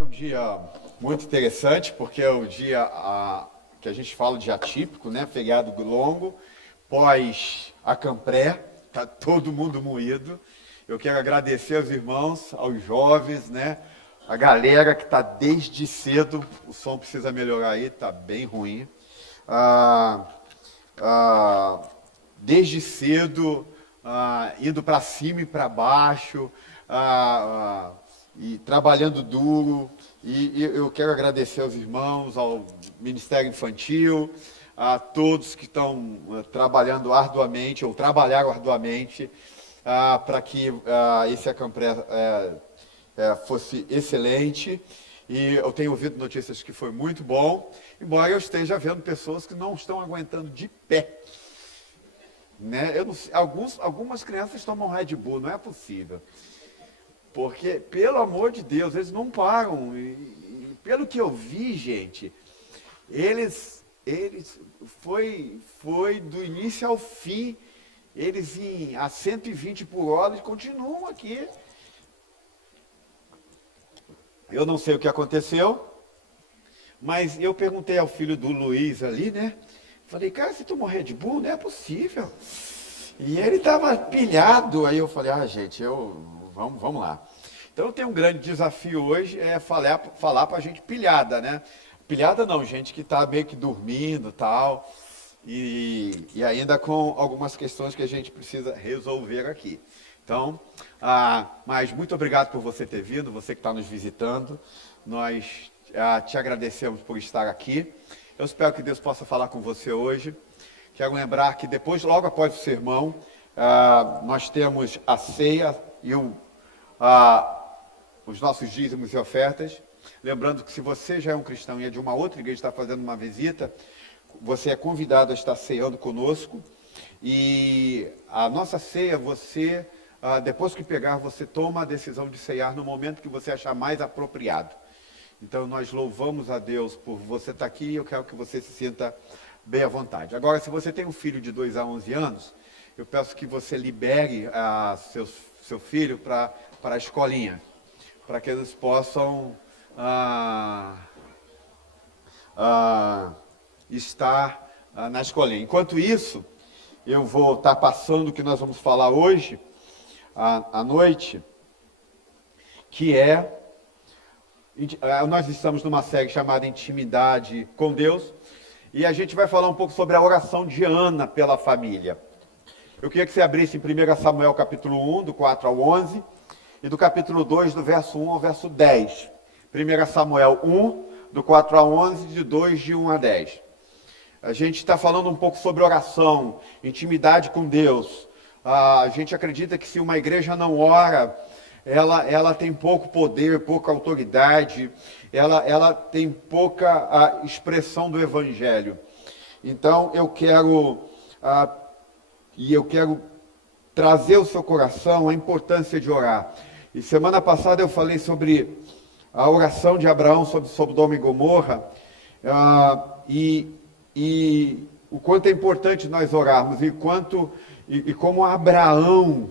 é um dia muito interessante, porque é o dia que a gente fala de atípico, né? Feriado longo, pós a Campré, tá todo mundo moído. Eu quero agradecer aos irmãos, aos jovens, né? A galera que está desde cedo, o som precisa melhorar aí, tá bem ruim. Ah, desde cedo, indo para cima e para baixo, e trabalhando duro. E eu quero agradecer aos irmãos, ao Ministério Infantil, a todos que estão trabalhando arduamente, ou trabalharam arduamente, para que esse Acampré fosse excelente. E eu tenho ouvido notícias que foi muito bom, embora eu esteja vendo pessoas que não estão aguentando de pé. Né? Eu não sei, algumas crianças tomam Red Bull, não é possível. Porque, pelo amor de Deus, eles não param. E pelo que eu vi, gente, eles foi do início ao fim, eles a 120 por hora e continuam aqui. Eu não sei o que aconteceu, mas eu perguntei ao filho do Luiz ali, né? Falei, cara, você tomou Red Bull? Não é possível. E ele estava pilhado. Aí eu falei, gente, vamos lá. Então eu tenho um grande desafio hoje, falar para a gente pilhada, né? Pilhada não, gente que está meio que dormindo e tal. E ainda com algumas questões que a gente precisa resolver aqui. Então, mas muito obrigado por você ter vindo, você que está nos visitando. Nós te agradecemos por estar aqui. Eu espero que Deus possa falar com você hoje. Quero lembrar que depois, logo após o sermão, nós temos a ceia e os nossos dízimos e ofertas. Lembrando que se você já é um cristão e é de uma outra igreja, está fazendo uma visita, você é convidado a estar ceando conosco. E a nossa ceia, você, depois que pegar, você toma a decisão de ceiar no momento que você achar mais apropriado. Então, nós louvamos a Deus por você estar aqui e eu quero que você se sinta bem à vontade. Agora, se você tem um filho de 2 a 11 anos, eu peço que você libere seu filho para a escolinha, para que eles possam estar na escolinha. Enquanto isso, eu vou estar passando o que nós vamos falar hoje, à noite, que nós estamos numa série chamada Intimidade com Deus, e a gente vai falar um pouco sobre a oração de Ana pela família. Eu queria que você abrisse em 1 Samuel capítulo 1, do 4 ao 11, e do capítulo 2, do verso 1 ao verso 10. 1 Samuel 1, do 4 a 11, de 1 a 10. A gente está falando um pouco sobre oração, intimidade com Deus. A gente acredita que se uma igreja não ora, ela tem pouco poder, pouca autoridade, ela tem pouca expressão do Evangelho. Então, eu quero trazer ao seu coração a importância de orar. E semana passada eu falei sobre a oração de Abraão sobre Sodoma e Gomorra, e o quanto é importante nós orarmos, e como Abraão,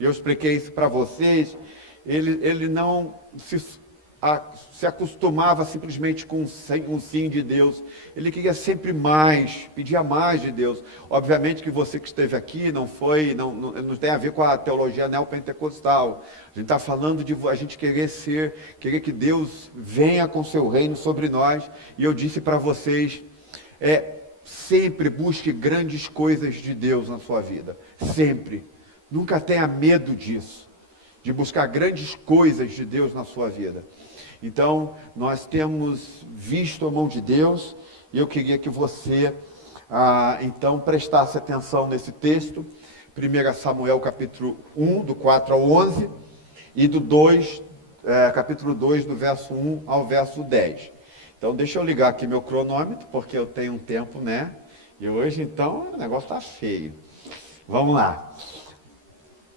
eu expliquei isso para vocês, ele não se acostumava simplesmente com um sim de Deus. Ele queria sempre mais, pedia mais de Deus. Obviamente que você que esteve aqui não tem a ver com a teologia neopentecostal. A gente está falando de a gente querer que Deus venha com seu reino sobre nós. E eu disse para vocês, sempre busque grandes coisas de Deus na sua vida. Sempre. Nunca tenha medo disso, de buscar grandes coisas de Deus na sua vida. Então, nós temos visto a mão de Deus, e eu queria que você, então, prestasse atenção nesse texto, 1 Samuel capítulo 1, do 4 ao 11, e capítulo 2, do verso 1 ao verso 10. Então, deixa eu ligar aqui meu cronômetro, porque eu tenho um tempo, né? E hoje, então, o negócio está feio. Vamos lá.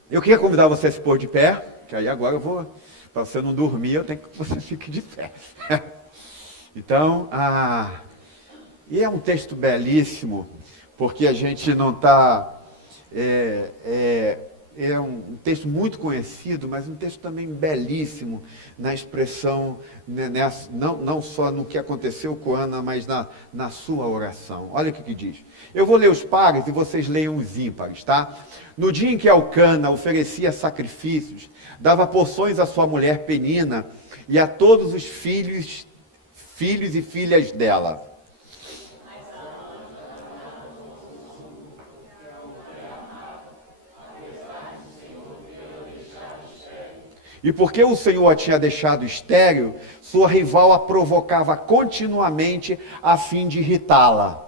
Eu queria convidar você a se pôr de pé, que aí agora eu vou, para você não dormir, eu tenho que você fique de pé. Então, e é um texto belíssimo, porque a gente não está... é um texto muito conhecido, mas um texto também belíssimo na expressão, né, não só no que aconteceu com Ana, mas na sua oração. Olha o que diz. Eu vou ler os pares e vocês leiam os ímpares, tá? No dia em que Elcana oferecia sacrifícios, dava porções à sua mulher Penina e a todos os filhos e filhas dela. E porque o Senhor a tinha deixado estéril, sua rival a provocava continuamente a fim de irritá-la.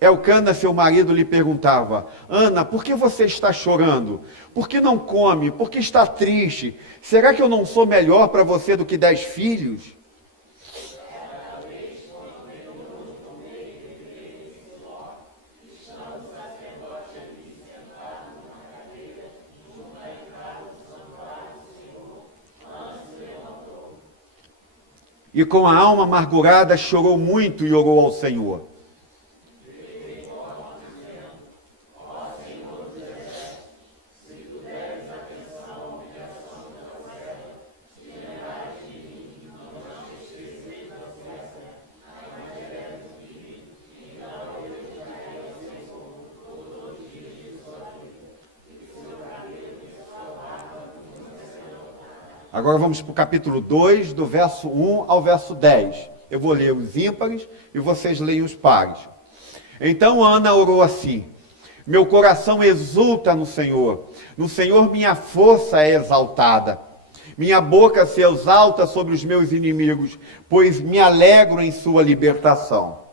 Elcana, seu marido, lhe perguntava: Ana, por que você está chorando? Por que não come? Por que está triste? Será que eu não sou melhor para você do que 10 filhos? E com a alma amargurada chorou muito e orou ao Senhor. Agora vamos para o capítulo 2, do verso 1 ao verso 10. Eu vou ler os ímpares e vocês leem os pares. Então Ana orou assim: meu coração exulta no Senhor minha força é exaltada. Minha boca se exalta sobre os meus inimigos, pois me alegro em sua libertação.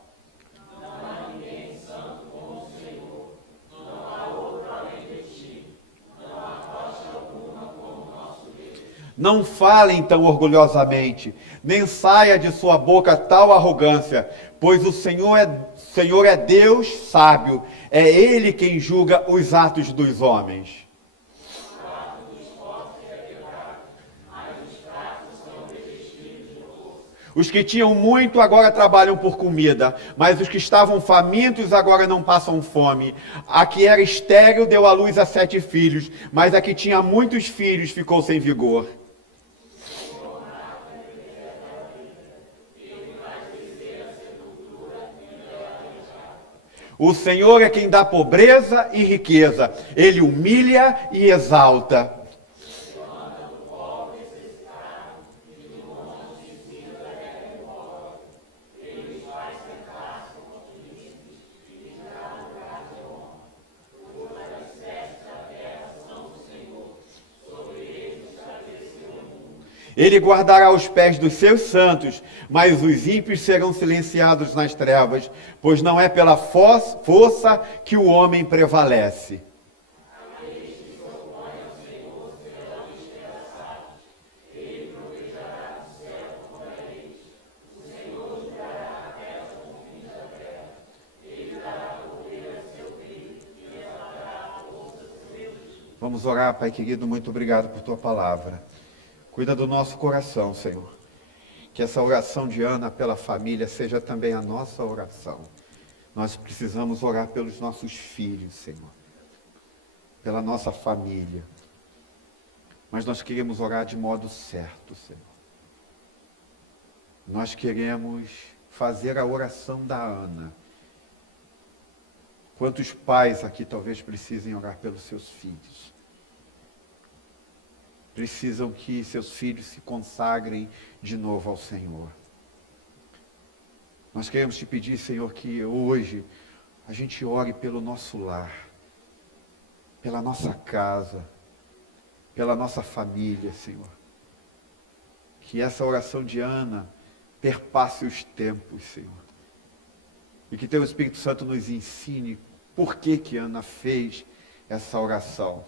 Não falem tão orgulhosamente, nem saia de sua boca tal arrogância, pois o Senhor é Deus sábio, é Ele quem julga os atos dos homens. Os que tinham muito agora trabalham por comida, mas os que estavam famintos agora não passam fome. A que era estéril deu à luz a 7 filhos, mas a que tinha muitos filhos ficou sem vigor. O Senhor é quem dá pobreza e riqueza. Ele humilha e exalta. Ele guardará os pés dos seus santos, mas os ímpios serão silenciados nas trevas, pois não é pela força que o homem prevalece. Vamos orar, Pai querido, muito obrigado por tua palavra. Cuida do nosso coração, Senhor. Que essa oração de Ana pela família seja também a nossa oração. Nós precisamos orar pelos nossos filhos, Senhor. Pela nossa família. Mas nós queremos orar de modo certo, Senhor. Nós queremos fazer a oração da Ana. Quantos pais aqui talvez precisem orar pelos seus filhos? Precisam que seus filhos se consagrem de novo ao Senhor. Nós queremos te pedir, Senhor, que hoje a gente ore pelo nosso lar, pela nossa casa, pela nossa família, Senhor. Que essa oração de Ana perpasse os tempos, Senhor. E que teu Espírito Santo nos ensine por que Ana fez essa oração.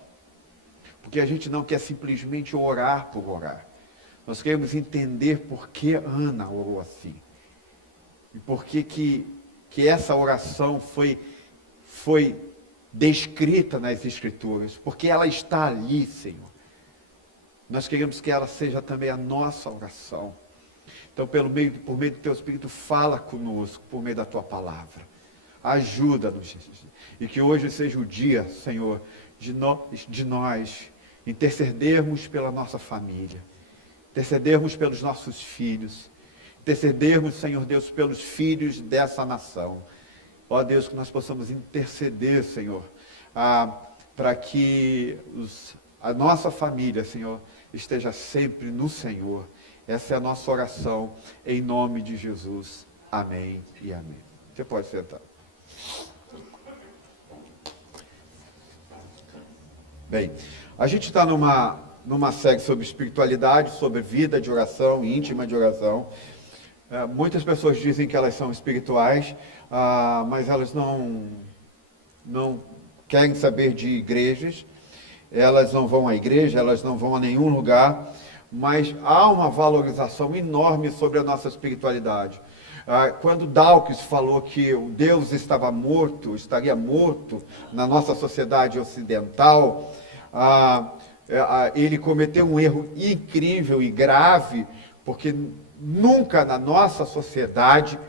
Porque a gente não quer simplesmente orar por orar. Nós queremos entender por que Ana orou assim. E por que essa oração foi descrita nas Escrituras. Porque ela está ali, Senhor. Nós queremos que ela seja também a nossa oração. Então, por meio do Teu Espírito, fala conosco, por meio da Tua palavra. Ajuda-nos. E que hoje seja o dia, Senhor, de nós intercedermos pela nossa família, intercedermos pelos nossos filhos, intercedermos, Senhor Deus, pelos filhos dessa nação. Ó Deus, que nós possamos interceder, Senhor, para que a nossa família, Senhor, esteja sempre no Senhor. Essa é a nossa oração, em nome de Jesus. Amém e amém. Você pode sentar. Bem, a gente está numa série sobre espiritualidade, sobre vida de oração, íntima de oração. Muitas pessoas dizem que elas são espirituais, mas elas não querem saber de igrejas, elas não vão à igreja, elas não vão a nenhum lugar, mas há uma valorização enorme sobre a nossa espiritualidade. Quando Dawkins falou que o Deus estaria morto na nossa sociedade ocidental, ele cometeu um erro incrível e grave, porque nunca na nossa sociedade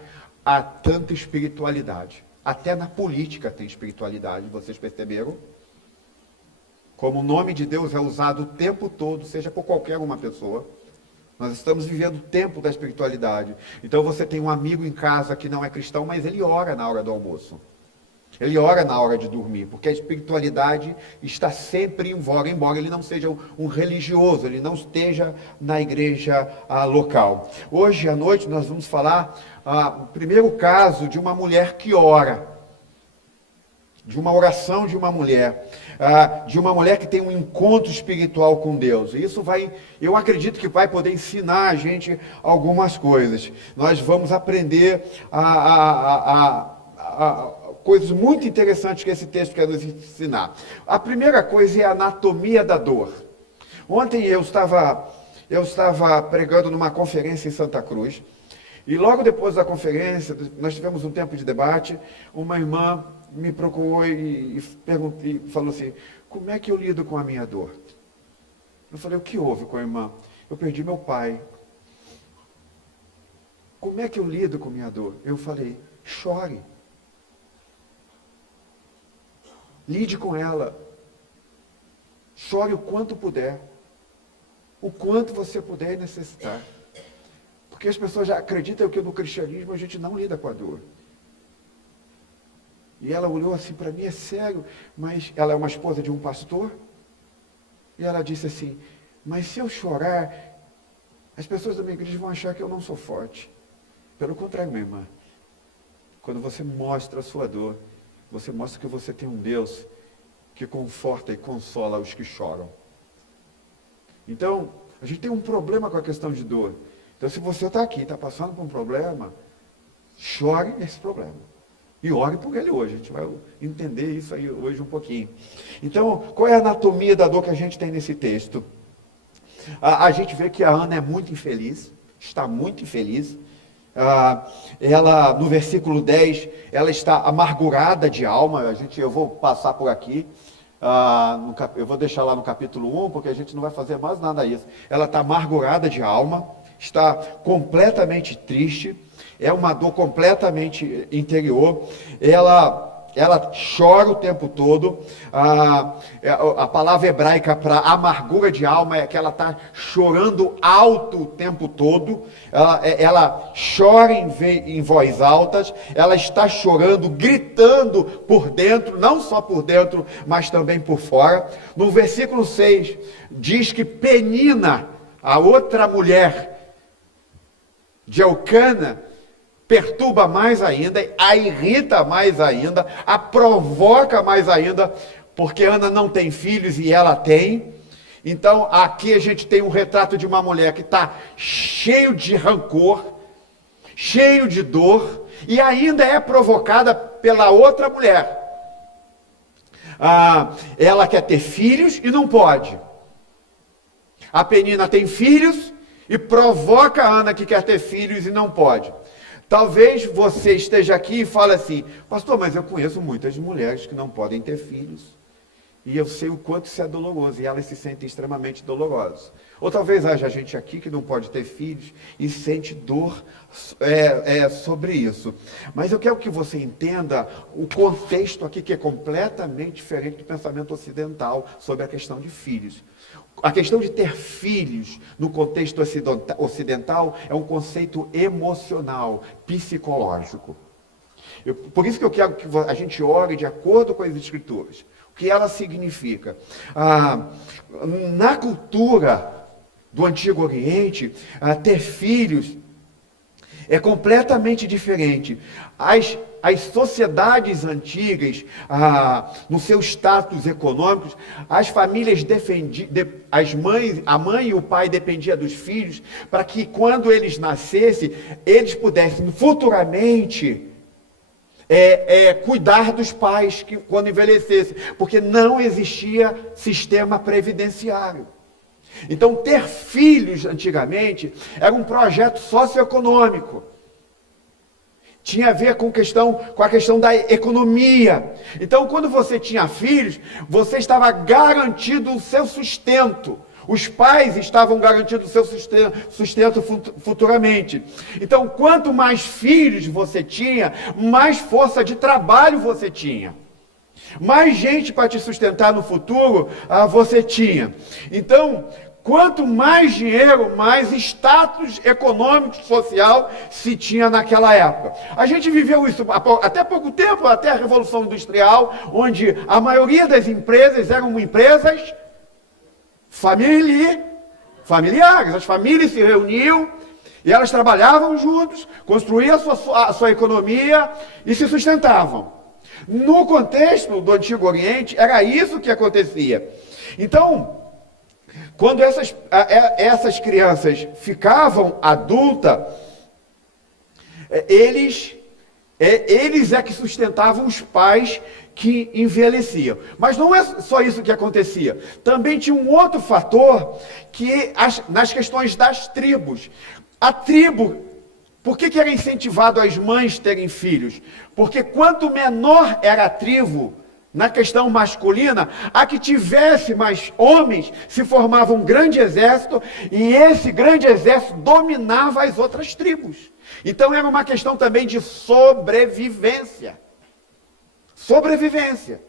há tanta espiritualidade. Até na política tem espiritualidade, vocês perceberam? Como o nome de Deus é usado o tempo todo, seja por qualquer uma pessoa. Nós estamos vivendo o tempo da espiritualidade. Então você tem um amigo em casa que não é cristão, mas ele ora na hora do almoço. Ele ora na hora de dormir, porque a espiritualidade está sempre em voga, embora ele não seja um religioso, ele não esteja na igreja local. Hoje à noite nós vamos falar o primeiro caso de uma mulher que ora, de uma oração de uma mulher que tem um encontro espiritual com Deus. E isso eu acredito que vai poder ensinar a gente algumas coisas. Nós vamos aprender coisas muito interessantes que esse texto quer nos ensinar. A primeira coisa é a anatomia da dor. Ontem eu estava pregando numa conferência em Santa Cruz, e logo depois da conferência, nós tivemos um tempo de debate, uma irmã me procurou e falou assim: como é que eu lido com a minha dor? Eu falei: o que houve com a irmã? Eu perdi meu pai. Como é que eu lido com a minha dor? Eu falei: chore. Lide com ela. Chore o quanto puder. O quanto você puder necessitar. Porque as pessoas já acreditam que no cristianismo a gente não lida com a dor. E ela olhou assim para mim: é sério? Mas ela é uma esposa de um pastor? E ela disse assim: mas se eu chorar, as pessoas da minha igreja vão achar que eu não sou forte. Pelo contrário, minha irmã. Quando você mostra a sua dor, você mostra que você tem um Deus que conforta e consola os que choram. Então, a gente tem um problema com a questão de dor. Então, se você está aqui, está passando por um problema, chore esse problema. E ore por ele hoje. A gente vai entender isso aí hoje um pouquinho. Então, qual é a anatomia da dor que a gente tem nesse texto? A gente vê que a Ana é muito infeliz, está muito infeliz. Ela, no versículo 10, ela está amargurada de alma. Eu vou passar por aqui. Eu vou deixar lá no capítulo 1, porque a gente não vai fazer mais nada disso. Ela está amargurada de alma, está completamente triste, é uma dor completamente interior, ela chora o tempo todo. A palavra hebraica para amargura de alma é que ela está chorando alto o tempo todo, ela chora em voz alta, ela está chorando, gritando por dentro, não só por dentro, mas também por fora. No versículo 6, diz que Penina, a outra mulher de Elcana, perturba mais ainda, a irrita mais ainda, a provoca mais ainda, porque Ana não tem filhos e ela tem. Então aqui a gente tem um retrato de uma mulher que está cheio de rancor, cheio de dor, e ainda é provocada pela outra mulher. Ela quer ter filhos e não pode. A Penina tem filhos e provoca a Ana que quer ter filhos e não pode. Talvez você esteja aqui e fale assim: pastor, mas eu conheço muitas mulheres que não podem ter filhos, e eu sei o quanto isso é doloroso, e elas se sentem extremamente dolorosas. Ou talvez haja gente aqui que não pode ter filhos e sente dor sobre isso. Mas eu quero que você entenda o contexto aqui, que é completamente diferente do pensamento ocidental sobre a questão de filhos. A questão de ter filhos no contexto ocidental é um conceito emocional, psicológico. Por isso que eu quero que a gente ore de acordo com as Escrituras. O que ela significa? Na cultura do Antigo Oriente, ter filhos é completamente diferente. As sociedades antigas, no seu status econômico, as famílias a mãe e o pai dependiam dos filhos para que quando eles nascessem, eles pudessem futuramente cuidar dos pais quando envelhecessem, porque não existia sistema previdenciário. Então, ter filhos antigamente era um projeto socioeconômico. Tinha a ver com a questão da economia. Então, quando você tinha filhos, você estava garantido o seu sustento. Os pais estavam garantindo o seu sustento futuramente. Então, quanto mais filhos você tinha, mais força de trabalho você tinha. Mais gente para te sustentar no futuro você tinha. Então, quanto mais dinheiro, mais status econômico e social se tinha naquela época. A gente viveu isso até pouco tempo, até a Revolução Industrial, onde a maioria das empresas eram empresas familiares. As famílias se reuniam e elas trabalhavam juntos, construíam a sua economia e se sustentavam. No contexto do Antigo Oriente, era isso que acontecia. Então, quando essas crianças ficavam adultas, eles que sustentavam os pais que envelheciam. Mas não é só isso que acontecia. Também tinha um outro fator, nas questões das tribos. A tribo, por que era incentivado as mães terem filhos? Porque quanto menor era a tribo, na questão masculina, a que tivesse mais homens, se formava um grande exército, e esse grande exército dominava as outras tribos. Então era uma questão também de sobrevivência. Sobrevivência.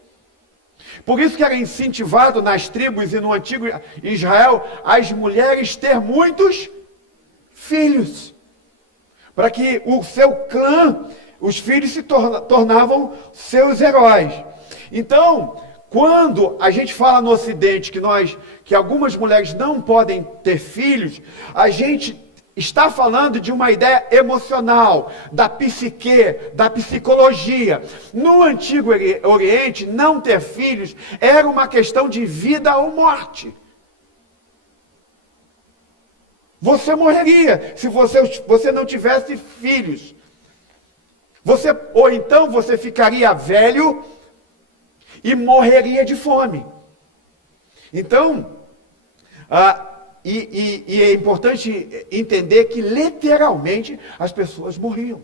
Por isso que era incentivado nas tribos e no antigo Israel, as mulheres ter muitos filhos. Para que o seu clã, os filhos se tornavam seus heróis. Então, quando a gente fala no Ocidente que algumas mulheres não podem ter filhos, a gente está falando de uma ideia emocional, da psique, da psicologia. No Antigo Oriente, não ter filhos era uma questão de vida ou morte. Você morreria se você não tivesse filhos. Ou então você ficaria velho e morreria de fome. Então, é importante entender que literalmente as pessoas morriam.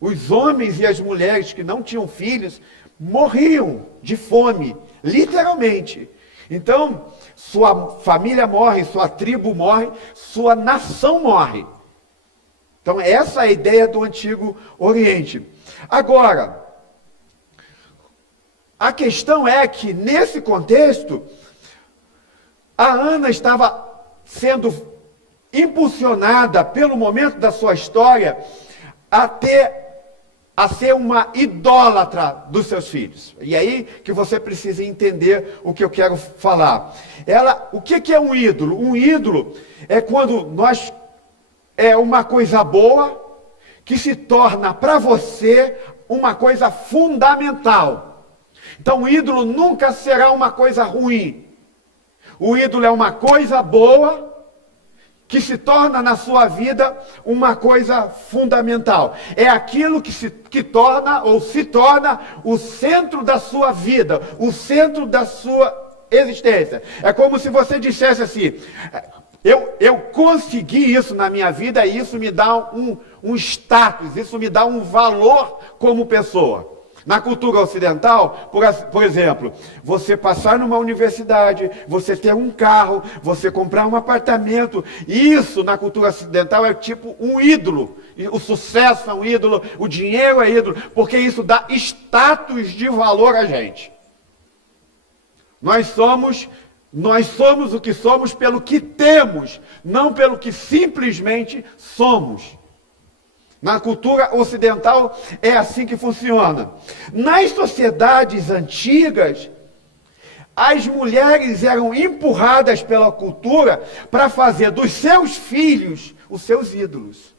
Os homens e as mulheres que não tinham filhos morriam de fome, literalmente. Então, sua família morre, sua tribo morre, sua nação morre. Então, essa é a ideia do Antigo Oriente. Agora, a questão é que, nesse contexto, a Ana estava sendo impulsionada pelo momento da sua história a ser uma idólatra dos seus filhos. E aí que você precisa entender o que eu quero falar. O que é um ídolo? Um ídolo é quando é uma coisa boa que se torna para você uma coisa fundamental. Então o ídolo nunca será uma coisa ruim. O ídolo é uma coisa boa que se torna na sua vida uma coisa fundamental. É aquilo que se torna o centro da sua vida, o centro da sua existência. É como se você dissesse assim: eu consegui isso na minha vida e isso me dá um status, isso me dá um valor como pessoa. Na cultura ocidental, por exemplo, você passar numa universidade, você ter um carro, você comprar um apartamento, isso na cultura ocidental é tipo um ídolo. O sucesso é um ídolo, o dinheiro é ídolo, porque isso dá status de valor a gente. Nós somos o que somos pelo que temos, não pelo que simplesmente somos. Na cultura ocidental é assim que funciona. Nas sociedades antigas, as mulheres eram empurradas pela cultura para fazer dos seus filhos os seus ídolos.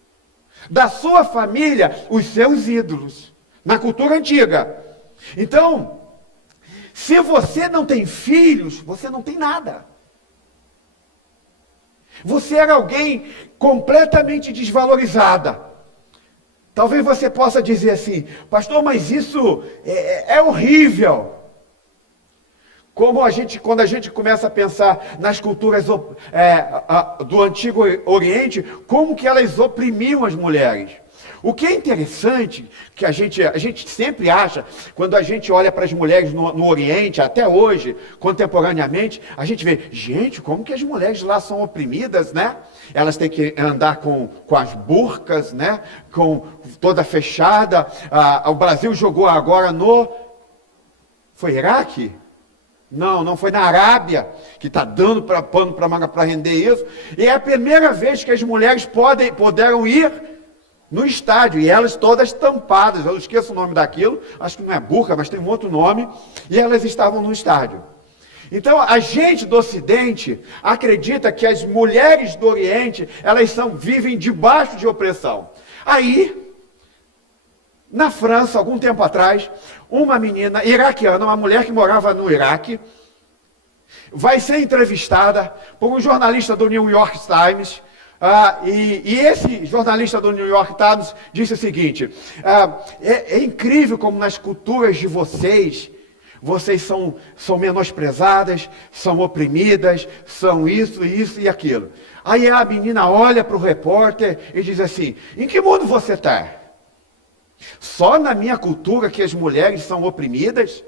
Da sua família, os seus ídolos. Na cultura antiga. Então, se você não tem filhos, você não tem nada. Você era alguém completamente desvalorizada. Talvez você possa dizer assim, pastor, mas isso é horrível. Quando a gente começa a pensar nas culturas do Antigo Oriente, como que elas oprimiam as mulheres. O que é interessante, que a gente sempre acha, quando a gente olha para as mulheres no Oriente, até hoje, contemporaneamente, a gente vê, gente, como que as mulheres lá são oprimidas, né? Elas têm que andar com as burcas, né? Com toda fechada. O Brasil jogou agora foi Iraque? Não foi na Arábia, que está dando pano para manga para render isso. E é a primeira vez que as mulheres puderam ir no estádio, e elas todas tampadas, eu esqueço o nome daquilo, acho que não é burca, mas tem um outro nome, e elas estavam no estádio. Então, a gente do Ocidente acredita que as mulheres do Oriente, elas vivem debaixo de opressão. Aí, na França, algum tempo atrás, uma menina iraquiana, uma mulher que morava no Iraque, vai ser entrevistada por um jornalista do New York Times. E esse jornalista do New York Times disse o seguinte, é incrível como nas culturas de vocês são menosprezadas, são oprimidas, são isso e aquilo. Aí a menina olha para o repórter e diz assim, em que mundo você está? Só na minha cultura que as mulheres são oprimidas?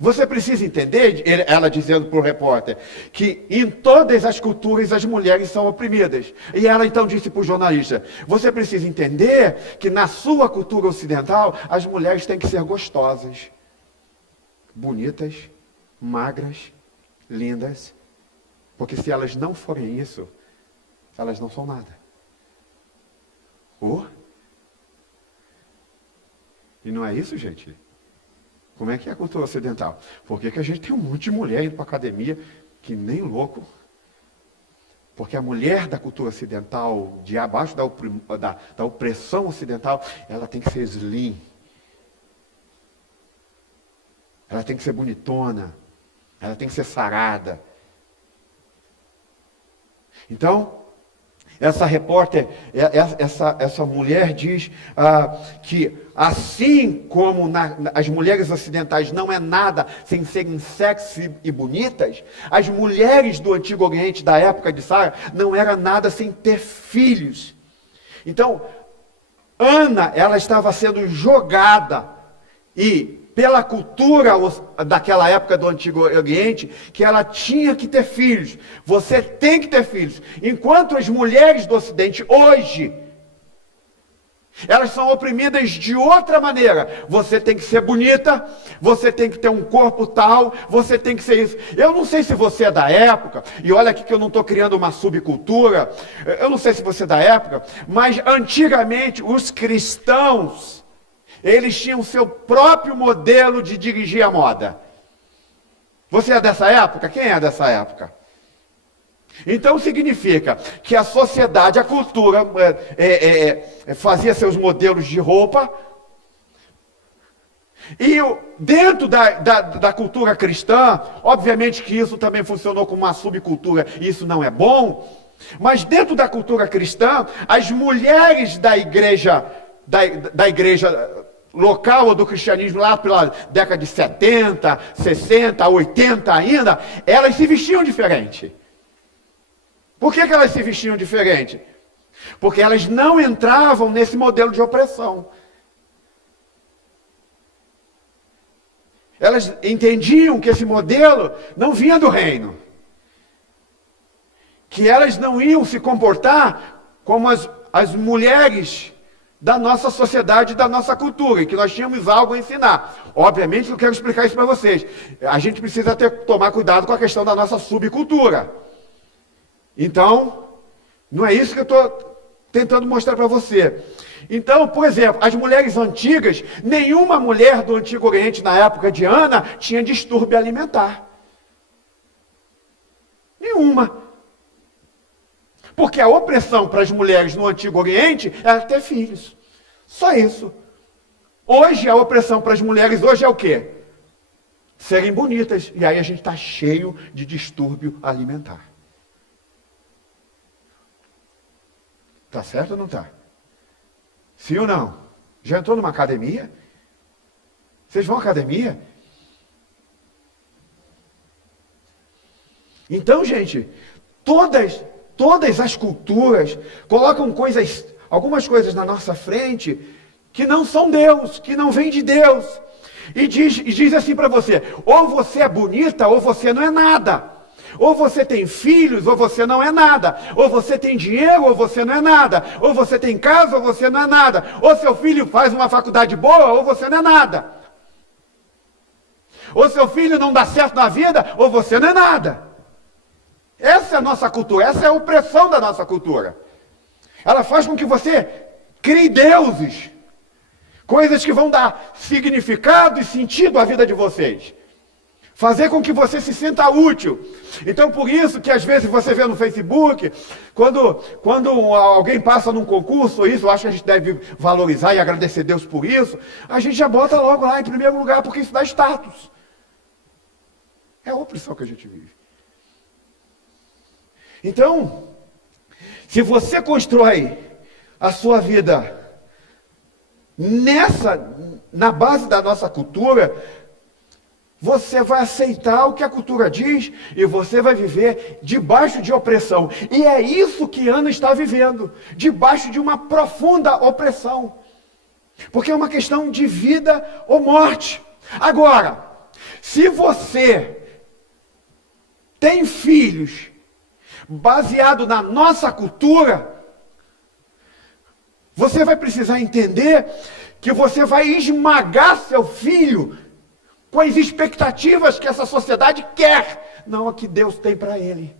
Você precisa entender, ela dizendo para o repórter, que em todas as culturas as mulheres são oprimidas. E ela então disse para o jornalista, você precisa entender que na sua cultura ocidental as mulheres têm que ser gostosas, bonitas, magras, lindas, porque se elas não forem isso, elas não são nada. E não é isso, gente? Como é que é a cultura ocidental? Por que a gente tem um monte de mulher indo para a academia que nem louco? Porque a mulher da cultura ocidental, de abaixo da opressão ocidental, ela tem que ser slim. Ela tem que ser bonitona. Ela tem que ser sarada. Então, essa repórter, essa mulher diz que assim como as mulheres ocidentais não é nada sem serem sexy e bonitas, as mulheres do Antigo Oriente, da época de Sara, não era nada sem ter filhos. Então, Ana, ela estava sendo jogada pela cultura daquela época do Antigo Oriente, que ela tinha que ter filhos. Você tem que ter filhos. Enquanto as mulheres do Ocidente, hoje, elas são oprimidas de outra maneira. Você tem que ser bonita, você tem que ter um corpo tal, você tem que ser isso. Eu não sei se você é da época, e olha aqui que eu não estou criando uma subcultura, eu não sei se você é da época, mas antigamente os cristãos, eles tinham o seu próprio modelo de dirigir a moda. Você é dessa época? Quem é dessa época? Então significa que a sociedade, a cultura, fazia seus modelos de roupa, e dentro da cultura cristã, obviamente que isso também funcionou como uma subcultura, e isso não é bom, mas dentro da cultura cristã, as mulheres da igreja local ou do cristianismo lá pela década de 70, 60, 80 ainda, elas se vestiam diferente. Por que elas se vestiam diferente? Porque elas não entravam nesse modelo de opressão. elas entendiam que esse modelo não vinha do reino. Que elas não iam se comportar como as mulheres da nossa sociedade, da nossa cultura, e que nós tínhamos algo a ensinar. Obviamente, eu quero explicar isso para vocês. A gente precisa tomar cuidado com a questão da nossa subcultura. Então, não é isso que eu estou tentando mostrar para você. Então, por exemplo, as mulheres antigas, nenhuma mulher do Antigo Oriente, na época de Ana, tinha distúrbio alimentar. Nenhuma. Porque a opressão para as mulheres no Antigo Oriente era ter filhos. Só isso. Hoje, a opressão para as mulheres hoje é o quê? Serem bonitas. E aí a gente está cheio de distúrbio alimentar. Tá certo ou não tá? Sim ou não? Já entrou numa academia? Vocês vão à academia? Então, gente, todas as culturas colocam algumas coisas na nossa frente que não são Deus, que não vêm de Deus. E diz assim para você, ou você é bonita, ou você não é nada. Ou você tem filhos, ou você não é nada. Ou você tem dinheiro, ou você não é nada. Ou você tem casa, ou você não é nada. Ou seu filho faz uma faculdade boa, ou você não é nada. Ou seu filho não dá certo na vida, ou você não é nada. Essa é a nossa cultura, essa é a opressão da nossa cultura. Ela faz com que você crie deuses. Coisas que vão dar significado e sentido à vida de vocês. Fazer com que você se sinta útil. Então, por isso que às vezes você vê no Facebook, quando alguém passa num concurso, isso, eu acho que a gente deve valorizar e agradecer Deus por isso, a gente já bota logo lá em primeiro lugar, porque isso dá status. É a opressão que a gente vive. Então, se você constrói a sua vida na base da nossa cultura, você vai aceitar o que a cultura diz e você vai viver debaixo de opressão. E é isso que Ana está vivendo, debaixo de uma profunda opressão. Porque é uma questão de vida ou morte. Agora, se você tem filhos baseado na nossa cultura, você vai precisar entender que você vai esmagar seu filho com as expectativas que essa sociedade quer, não a que Deus tem para ele.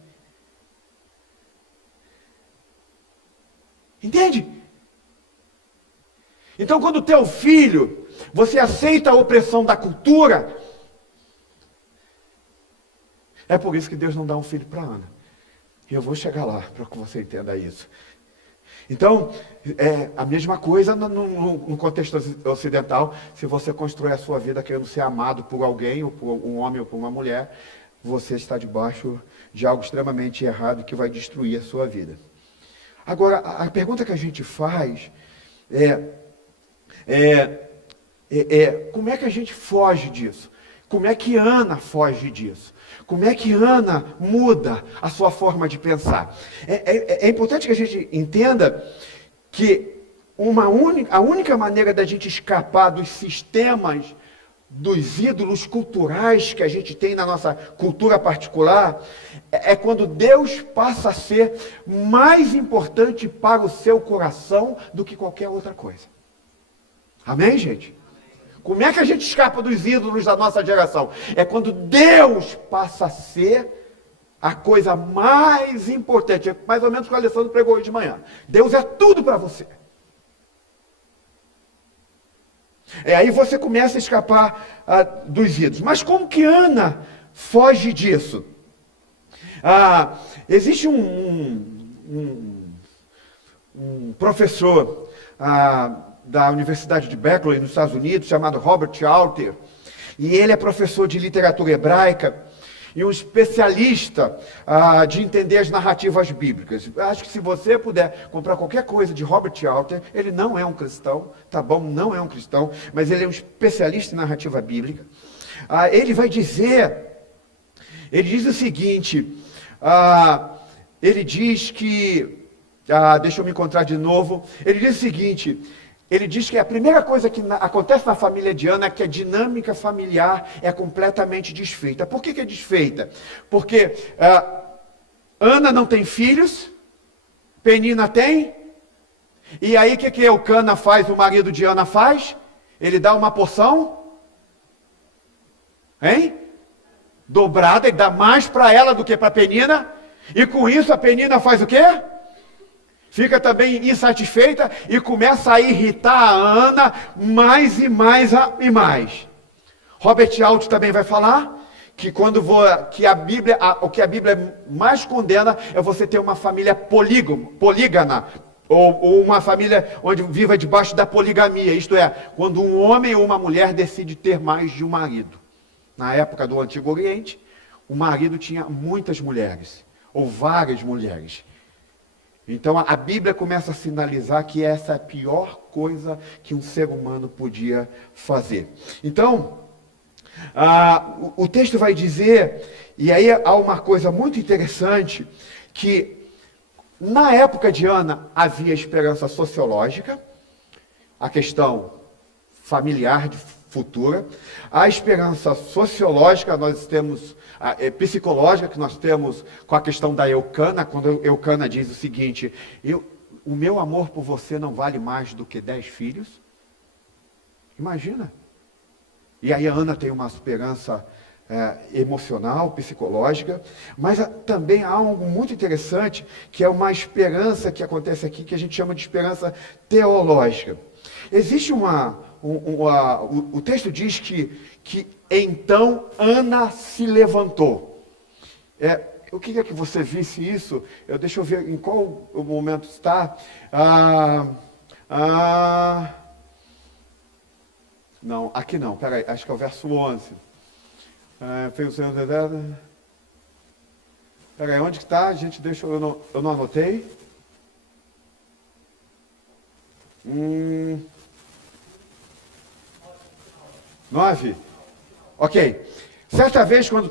Entende? Então, quando o teu filho, você aceita a opressão da cultura, é por isso que Deus não dá um filho para Ana. E eu vou chegar lá para que você entenda isso. Então, é a mesma coisa no contexto ocidental. Se você constrói a sua vida querendo ser amado por alguém, ou por um homem ou por uma mulher, você está debaixo de algo extremamente errado que vai destruir a sua vida. Agora, a pergunta que a gente faz como é que a gente foge disso? Como é que Ana foge disso? Como é que Ana muda a sua forma de pensar? É importante que a gente entenda que a única maneira da gente escapar dos sistemas, dos ídolos culturais que a gente tem na nossa cultura particular, é quando Deus passa a ser mais importante para o seu coração do que qualquer outra coisa. Amém, gente? Como é que a gente escapa dos ídolos da nossa geração? É quando Deus passa a ser a coisa mais importante. É mais ou menos o que o Alessandro pregou hoje de manhã. Deus é tudo para você. Aí você começa a escapar dos ídolos. Mas como que Ana foge disso? Existe um professor da Universidade de Berkeley, nos Estados Unidos, chamado Robert Alter, e ele é professor de literatura hebraica e um especialista de entender as narrativas bíblicas. Acho que se você puder comprar qualquer coisa de Robert Alter, ele não é um cristão, tá bom? Não é um cristão, mas ele é um especialista em narrativa bíblica. Ele diz o seguinte, ele diz que, deixa eu me encontrar de novo, ele diz o seguinte: ele diz que a primeira coisa que acontece na família de Ana é que a dinâmica familiar é completamente desfeita. Por que é desfeita? Porque Ana não tem filhos, Penina tem, e aí o que Eucana faz, o marido de Ana faz? Ele dá uma porção, dobrada, e dá mais para ela do que para Penina, e com isso a Penina faz o quê? Fica também insatisfeita e começa a irritar a Ana mais e mais e mais. Robert Alt também vai falar que o que a Bíblia mais condena é você ter uma família polígama, ou uma família onde viva debaixo da poligamia, isto é, quando um homem ou uma mulher decide ter mais de um marido. Na época do Antigo Oriente, o marido tinha muitas mulheres, ou várias mulheres. Então a Bíblia começa a sinalizar que essa é a pior coisa que um ser humano podia fazer. Então, o texto vai dizer, e aí há uma coisa muito interessante, que na época de Ana havia esperança sociológica, a questão familiar futura, a esperança sociológica nós temos, psicológica que nós temos com a questão da Eucana, quando Eucana diz o seguinte: o meu amor por você não vale mais do que 10 filhos. Imagina. E aí a Ana tem uma esperança emocional, psicológica, mas também há algo muito interessante, que é uma esperança que acontece aqui, que a gente chama de esperança teológica. Existe o texto diz que então Ana se levantou. Eu queria que você visse isso. Deixa eu ver em qual momento está. Não, aqui não, peraí, acho que é o verso 11. Peraí, onde que está? Gente, eu não anotei. 9? Ok. Certa vez, quando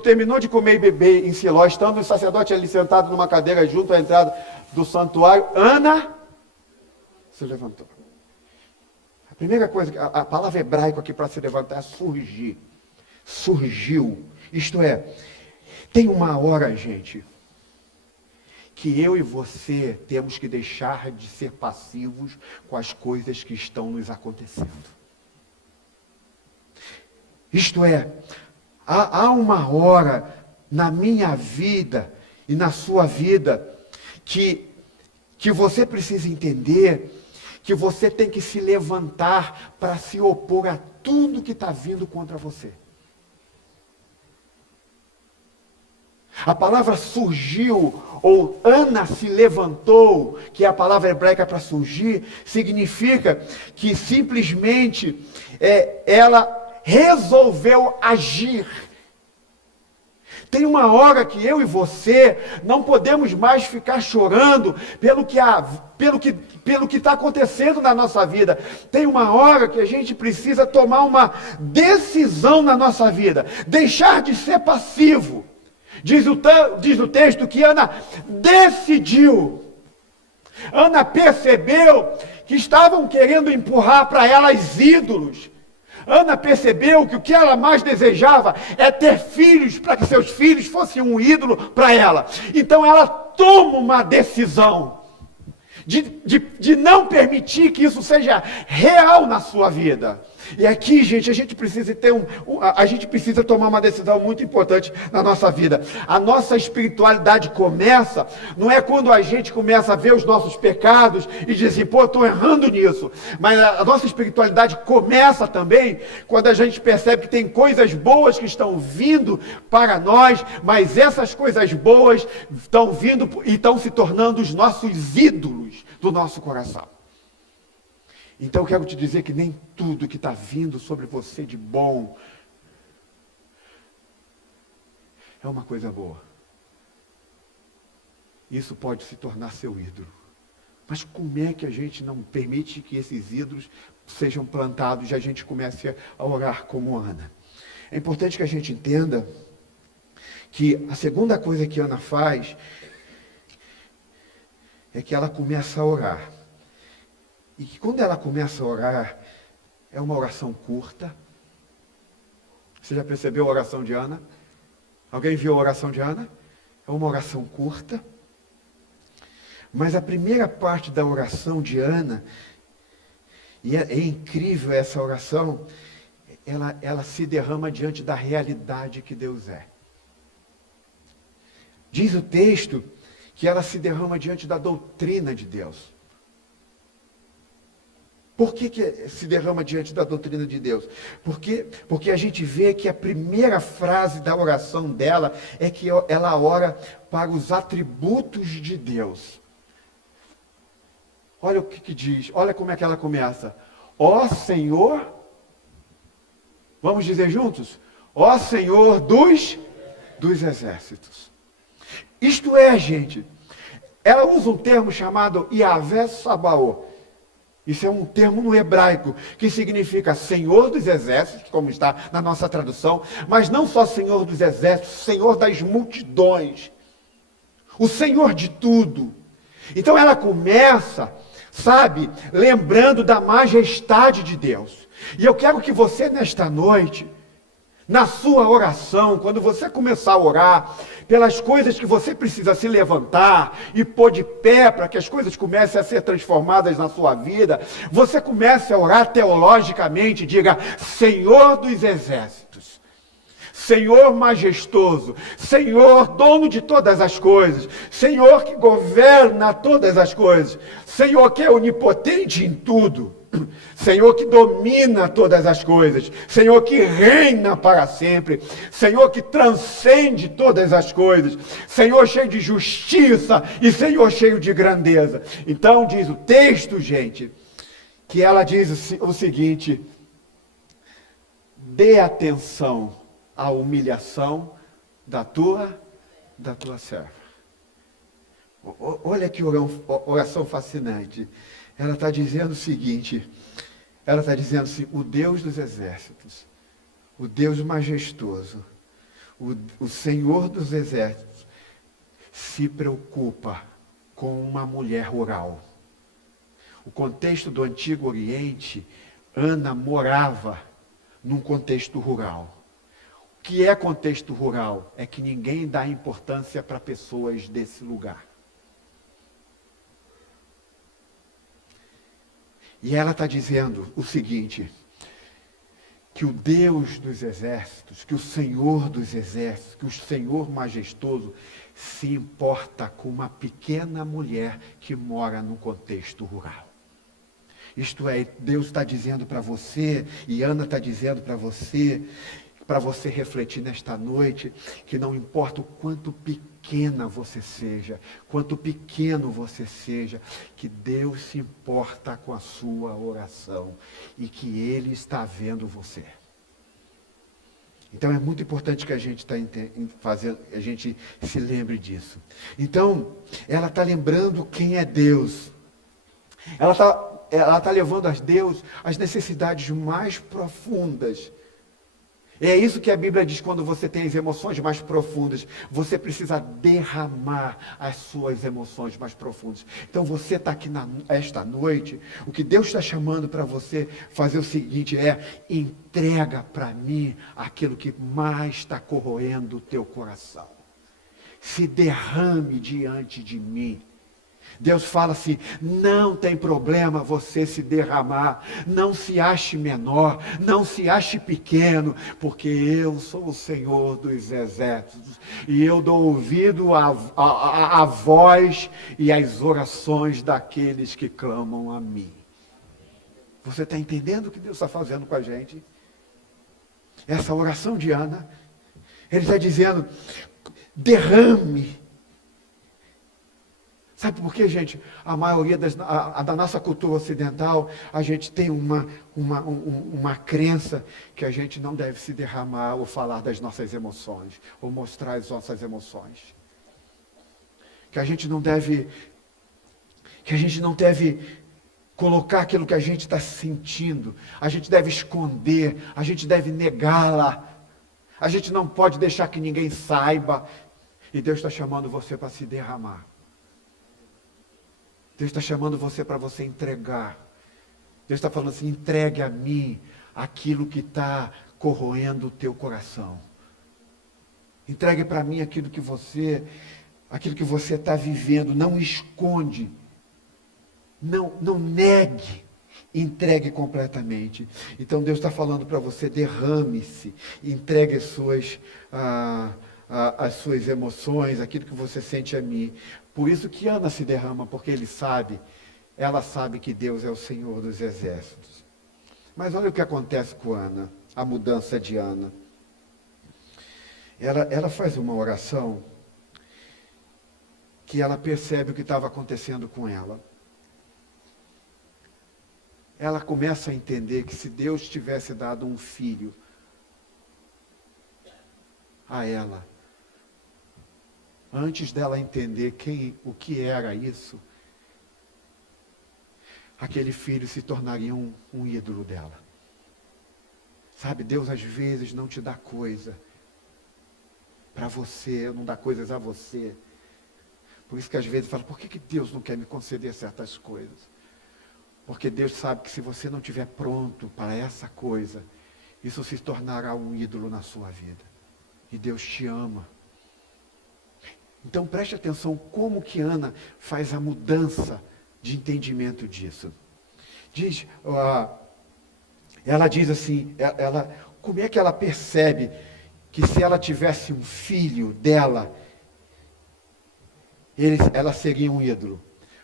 terminou de comer e beber em Siló, estando o sacerdote ali sentado numa cadeira junto à entrada do santuário, Ana se levantou. A primeira coisa, a palavra hebraica aqui para se levantar é surgir. Surgiu. Isto é, tem uma hora, gente, que eu e você temos que deixar de ser passivos com as coisas que estão nos acontecendo. Isto é, há uma hora na minha vida e na sua vida que você precisa entender que você tem que se levantar para se opor a tudo que está vindo contra você. A palavra surgiu, ou Ana se levantou, que é a palavra hebraica para surgir, significa que simplesmente ela resolveu agir. Tem uma hora que eu e você não podemos mais ficar chorando pelo que está acontecendo na nossa vida. Tem uma hora que a gente precisa tomar uma decisão na nossa vida, deixar de ser passivo. Diz o texto que Ana decidiu. Ana percebeu que estavam querendo empurrar para ela os ídolos. Ana percebeu que o que ela mais desejava é ter filhos, para que seus filhos fossem um ídolo para ela. Então ela toma uma decisão de não permitir que isso seja real na sua vida. E aqui, gente, a gente precisa tomar uma decisão muito importante na nossa vida. A nossa espiritualidade começa, não é quando a gente começa a ver os nossos pecados e diz assim, pô, estou errando nisso. Mas a nossa espiritualidade começa também quando a gente percebe que tem coisas boas que estão vindo para nós, mas essas coisas boas estão vindo e estão se tornando os nossos ídolos do nosso coração. Então eu quero te dizer que nem tudo que está vindo sobre você de bom é uma coisa boa. Isso pode se tornar seu ídolo. Mas como é que a gente não permite que esses ídolos sejam plantados e a gente comece a orar como Ana? É importante que a gente entenda que a segunda coisa que Ana faz é que ela começa a orar. e que quando ela começa a orar, é uma oração curta. Você já percebeu a oração de Ana? Alguém viu a oração de Ana? É uma oração curta. Mas a primeira parte da oração de Ana, e é incrível essa oração, ela se derrama diante da realidade que Deus é. Diz o texto que ela se derrama diante da doutrina de Deus. Por que se derrama diante da doutrina de Deus? Porque a gente vê que a primeira frase da oração dela é que ela ora para os atributos de Deus. Olha o que diz, olha como é que ela começa. Ó Senhor, vamos dizer juntos? Ó Senhor dos exércitos. Isto é, gente, ela usa um termo chamado Yahvé Sabaoth. Isso é um termo no hebraico, que significa Senhor dos exércitos, como está na nossa tradução, mas não só Senhor dos exércitos, Senhor das multidões, o Senhor de tudo. Então ela começa, sabe, lembrando da majestade de Deus. E eu quero que você, nesta noite, na sua oração, quando você começar a orar, pelas coisas que você precisa se levantar e pôr de pé para que as coisas comecem a ser transformadas na sua vida, você comece a orar teologicamente, diga, Senhor dos exércitos, Senhor majestoso, Senhor dono de todas as coisas, Senhor que governa todas as coisas, Senhor que é onipotente em tudo, Senhor que domina todas as coisas, Senhor que reina para sempre, Senhor que transcende todas as coisas, Senhor cheio de justiça e Senhor cheio de grandeza. Então diz o texto, gente, que ela diz o seguinte, dê atenção à humilhação da tua serva. Olha que oração fascinante. Ela está dizendo o seguinte, ela está dizendo assim, o Deus dos exércitos, o Deus majestoso, o Senhor dos exércitos, se preocupa com uma mulher rural. O contexto do Antigo Oriente, Ana morava num contexto rural. O que é contexto rural? É que ninguém dá importância para pessoas desse lugar. E ela está dizendo o seguinte, que o Deus dos exércitos, que o Senhor dos exércitos, que o Senhor majestoso se importa com uma pequena mulher que mora num contexto rural. Isto é, Deus está dizendo para você, e Ana está dizendo para você refletir nesta noite, que não importa o quanto pequena você seja, quanto pequeno você seja, que Deus se importa com a sua oração e que Ele está vendo você. Então é muito importante que a gente a gente se lembre disso. Então, ela está lembrando quem é Deus. Ela está levando a Deus as necessidades mais profundas. É isso que a Bíblia diz quando você tem as emoções mais profundas. Você precisa derramar as suas emoções mais profundas. Então você está aqui esta noite, o que Deus está chamando para você fazer o seguinte entrega para mim aquilo que mais está corroendo o teu coração. Se derrame diante de mim. Deus fala assim, não tem problema você se derramar, não se ache menor, não se ache pequeno, porque eu sou o Senhor dos exércitos, e eu dou ouvido à voz e às orações daqueles que clamam a mim. Você está entendendo o que Deus está fazendo com a gente? Essa oração de Ana, Ele está dizendo, derrame. Sabe por quê, gente? A maioria da nossa cultura ocidental, a gente tem uma crença que a gente não deve se derramar ou falar das nossas emoções, ou mostrar as nossas emoções. Que a gente não deve colocar aquilo que a gente está sentindo, a gente deve esconder, a gente deve negá-la, a gente não pode deixar que ninguém saiba, e Deus está chamando você para se derramar. Deus está chamando você para você entregar. Deus está falando assim, entregue a mim aquilo que está corroendo o teu coração. Entregue para mim aquilo que você está vivendo. Não esconde. Não negue. Entregue completamente. Então Deus está falando para você, derrame-se. Entregue as suas emoções, aquilo que você sente a mim. Por isso que Ana se derrama, porque ela sabe que Deus é o Senhor dos exércitos. Mas olha o que acontece com Ana, a mudança de Ana. Ela faz uma oração que ela percebe o que estava acontecendo com ela. Ela começa a entender que se Deus tivesse dado um filho a ela, antes dela entender o que era isso, aquele filho se tornaria um ídolo dela. Sabe, Deus às vezes não te dá coisa para você, não dá coisas a você. Por isso que às vezes fala, por que Deus não quer me conceder certas coisas? Porque Deus sabe que se você não estiver pronto para essa coisa, isso se tornará um ídolo na sua vida. E Deus te ama. Então preste atenção como que Ana faz a mudança de entendimento disso. Ela diz assim, como é que ela percebe que se ela tivesse um filho dela, ela seria um ídolo?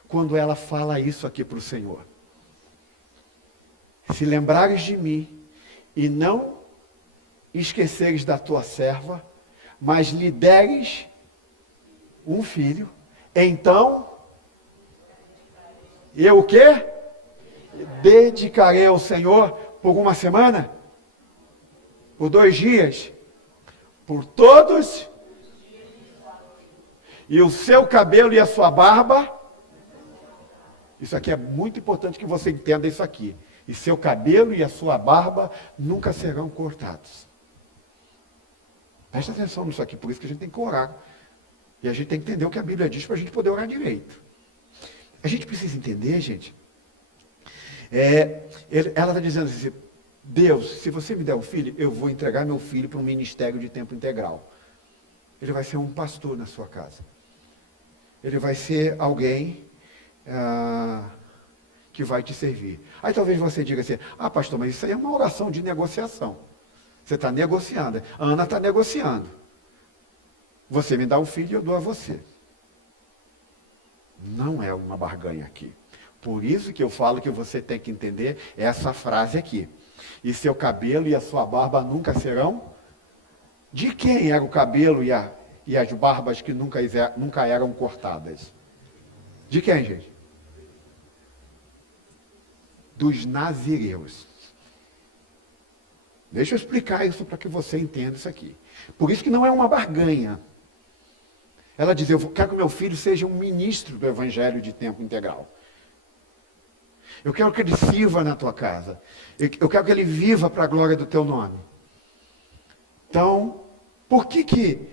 Quando ela fala isso aqui para o Senhor. Se lembrares de mim e não esqueceres da tua serva, mas lhe deres um filho, então eu o quê? Dedicarei ao Senhor por uma semana? Por 2 dias? Por todos? E o seu cabelo e a sua barba? Isso aqui é muito importante que você entenda isso aqui. E seu cabelo e a sua barba nunca serão cortados. Presta atenção nisso aqui, por isso que a gente tem que orar. E a gente tem que entender o que a Bíblia diz para a gente poder orar direito. A gente precisa entender, gente. Ela está dizendo assim, Deus, se você me der um filho, eu vou entregar meu filho para um ministério de tempo integral. Ele vai ser um pastor na sua casa. Ele vai ser alguém que vai te servir. Aí talvez você diga assim, pastor, mas isso aí é uma oração de negociação. Você está negociando. A Ana está negociando. Você me dá um filho e eu dou a você. Não é uma barganha aqui. Por isso que eu falo que você tem que entender essa frase aqui. E seu cabelo e a sua barba nunca serão? De quem era o cabelo e as barbas que nunca eram cortadas? De quem, gente? Dos nazireus. Deixa eu explicar isso para que você entenda isso aqui. Por isso que não é uma barganha. Ela diz, eu quero que meu filho seja um ministro do evangelho de tempo integral. Eu quero que ele sirva na tua casa. Eu quero que ele viva para a glória do teu nome. Então, o que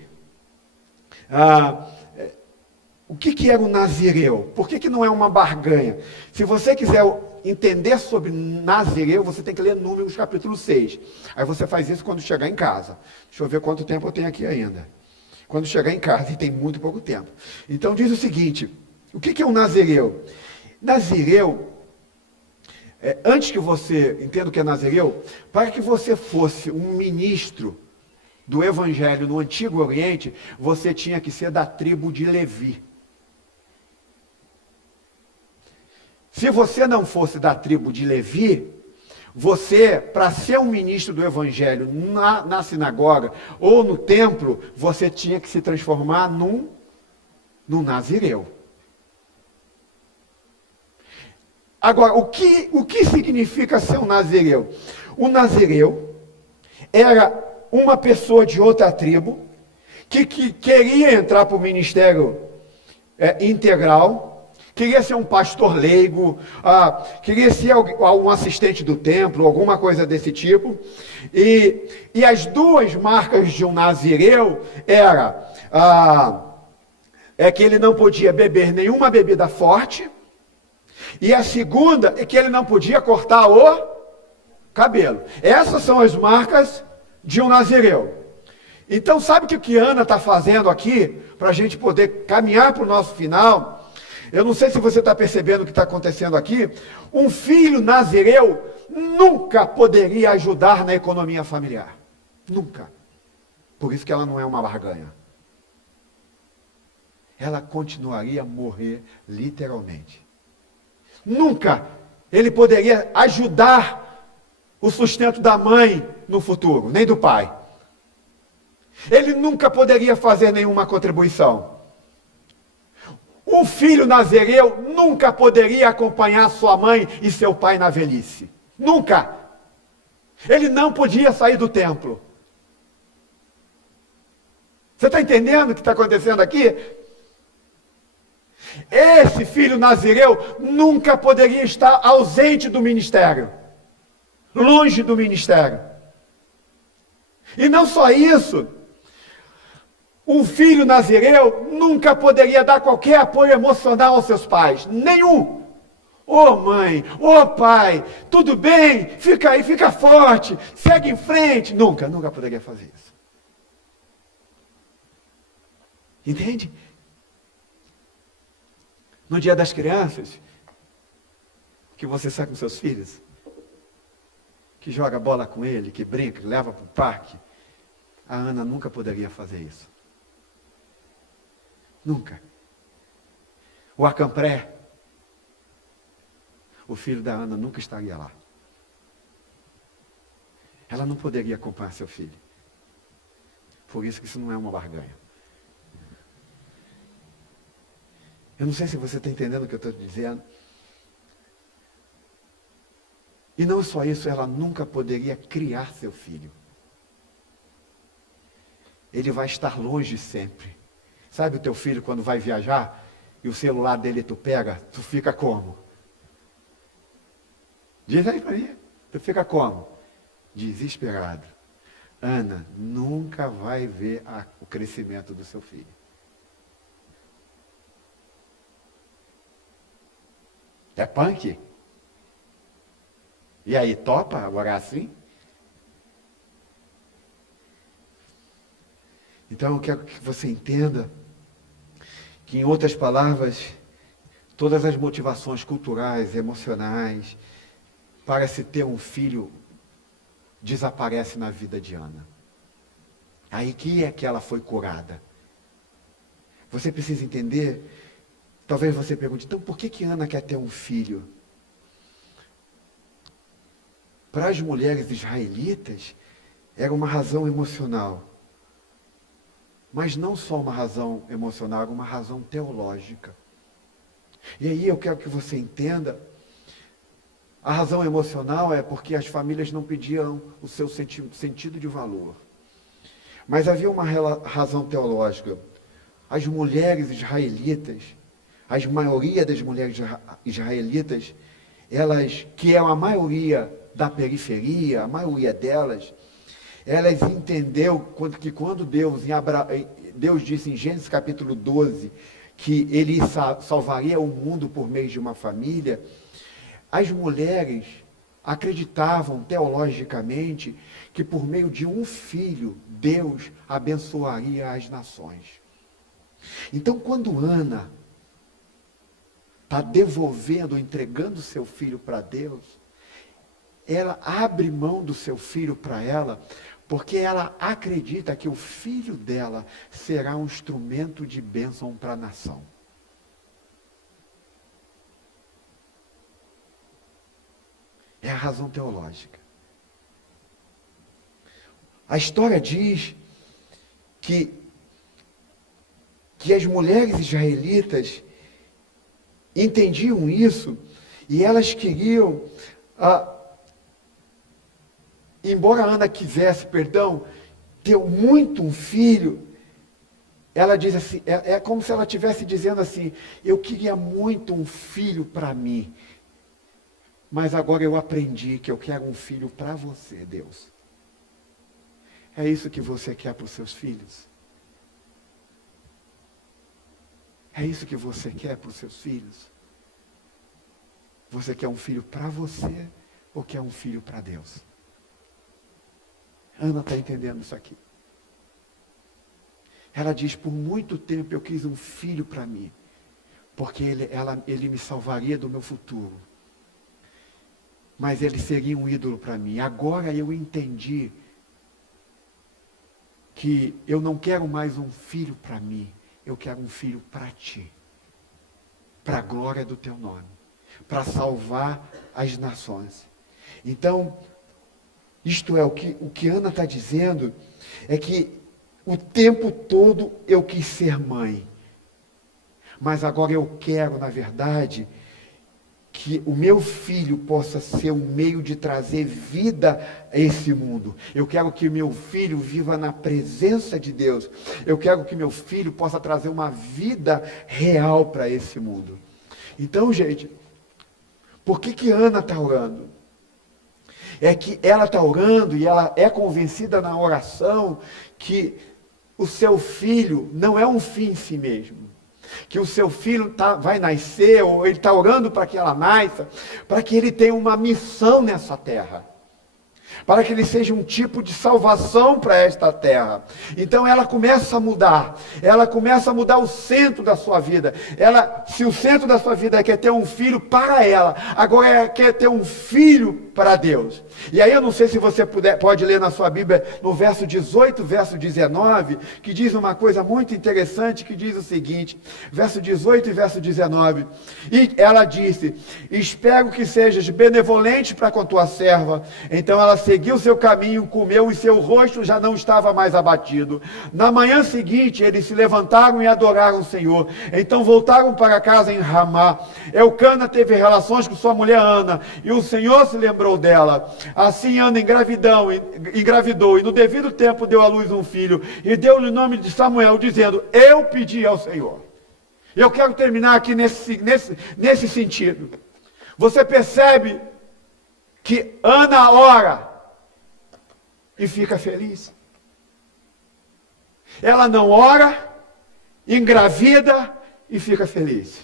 era o nazireu? Por que não é uma barganha? Se você quiser entender sobre nazireu, você tem que ler Números capítulo 6. Aí você faz isso quando chegar em casa. Deixa eu ver quanto tempo eu tenho aqui ainda. Quando chegar em casa, e tem muito pouco tempo. Então diz o seguinte, o que é um nazireu? Nazireu, antes que você entenda o que é nazireu, para que você fosse um ministro do evangelho no Antigo Oriente, você tinha que ser da tribo de Levi. Se você não fosse da tribo de Levi, você, para ser um ministro do evangelho na sinagoga ou no templo, você tinha que se transformar num nazireu. Agora, o que significa ser um nazireu? O nazireu era uma pessoa de outra tribo que queria entrar para o ministério integral, queria ser um pastor leigo, queria ser um assistente do templo, alguma coisa desse tipo. E as 2 marcas de um nazireu é que ele não podia beber nenhuma bebida forte E a segunda é que ele não podia cortar o cabelo. Essas são as marcas de um nazireu. Então, sabe o que Ana está fazendo aqui, para a gente poder caminhar para o nosso final? Eu não sei se você está percebendo o que está acontecendo aqui. Um filho nazireu nunca poderia ajudar na economia familiar. Nunca. Por isso que ela não é uma barganha. Ela continuaria a morrer literalmente. Nunca ele poderia ajudar o sustento da mãe no futuro, nem do pai. Ele nunca poderia fazer nenhuma contribuição. Um filho nazireu nunca poderia acompanhar sua mãe e seu pai na velhice. Nunca. Ele não podia sair do templo. Você está entendendo o que está acontecendo aqui? Esse filho nazireu nunca poderia estar ausente do ministério. Longe do ministério. E não só isso. Um filho nazireu nunca poderia dar qualquer apoio emocional aos seus pais. Nenhum. Ô mãe, ô pai, tudo bem? Fica aí, fica forte, segue em frente. Nunca poderia fazer isso. Entende? No dia das crianças, que você sai com seus filhos, que joga bola com ele, que brinca, que leva para o parque, a Ana nunca poderia fazer isso. Nunca. O Acampré, o filho da Ana nunca estaria lá. Ela não poderia acompanhar seu filho. Por isso que isso não é uma barganha. Eu não sei se você está entendendo o que eu estou dizendo. E não só isso, ela nunca poderia criar seu filho. Ele vai estar longe sempre. Sabe o teu filho quando vai viajar e o celular dele tu pega, tu fica como? Diz aí para mim, tu fica como? Desesperado. Ana nunca vai ver o crescimento do seu filho. É punk? E aí, topa orar assim? Então eu quero que você entenda que, em outras palavras, todas as motivações culturais, emocionais, para se ter um filho, desaparece na vida de Ana. Aí que é que ela foi curada. Você precisa entender, talvez você pergunte, então por que Ana quer ter um filho? Para as mulheres israelitas, era uma razão emocional. Mas não só uma razão emocional, era uma razão teológica. E aí eu quero que você entenda, a razão emocional é porque as famílias não pediam o seu sentido de valor. Mas havia uma razão teológica. As mulheres israelitas, a maioria das mulheres israelitas, elas, que é a maioria da periferia, a maioria delas, elas entenderam que quando Deus disse em Gênesis capítulo 12, que ele salvaria o mundo por meio de uma família, as mulheres acreditavam teologicamente que por meio de um filho, Deus abençoaria as nações. Então, quando Ana está devolvendo, entregando seu filho para Deus, ela abre mão do seu filho para ela, porque ela acredita que o filho dela será um instrumento de bênção para a nação. É a razão teológica. A história diz que as mulheres israelitas entendiam isso e elas queriam, embora Ana quisesse, ter muito um filho, ela diz assim, é como se ela estivesse dizendo assim, eu queria muito um filho para mim, mas agora eu aprendi que eu quero um filho para você, Deus. É isso que você quer para os seus filhos? É isso que você quer para os seus filhos? Você quer um filho para você ou quer um filho para Deus? Ana está entendendo isso aqui. Ela diz, por muito tempo eu quis um filho para mim, porque ele me salvaria do meu futuro. Mas ele seria um ídolo para mim. Agora eu entendi que eu não quero mais um filho para mim, eu quero um filho para ti, para a glória do teu nome, para salvar as nações. Então, isto é o que Ana está dizendo, é que o tempo todo eu quis ser mãe, mas agora eu quero, na verdade, que o meu filho possa ser um meio de trazer vida a esse mundo. Eu quero que meu filho viva na presença de Deus. Eu quero que meu filho possa trazer uma vida real para esse mundo. Então, gente, por que Ana está orando? É que ela está orando e ela é convencida na oração que o seu filho não é um fim em si mesmo. Que o seu filho vai nascer, ou ele está orando para que ela nasça, para que ele tenha uma missão nessa terra. Para que ele seja um tipo de salvação para esta terra. Então ela começa a mudar o centro da sua vida. Se o centro da sua vida quer ter um filho para ela, agora ela quer ter um filho para Deus. E aí eu não sei se você pode ler na sua Bíblia, no verso 18, verso 19, que diz uma coisa muito interessante, que diz o seguinte, verso 18 e verso 19, e ela disse, espero que sejas benevolente para com a tua serva. Então ela seguiu seu caminho, comeu e seu rosto já não estava mais abatido. Na manhã seguinte, eles se levantaram e adoraram o Senhor. Então voltaram para casa em Ramá. Elcana teve relações com sua mulher Ana, e o Senhor se lembrou dela. Assim Ana engravidou, e no devido tempo deu à luz um filho, e deu-lhe o nome de Samuel, dizendo, eu pedi ao Senhor. Eu quero terminar aqui nesse sentido. Você percebe que Ana ora e fica feliz. Ela não ora, engravida e fica feliz.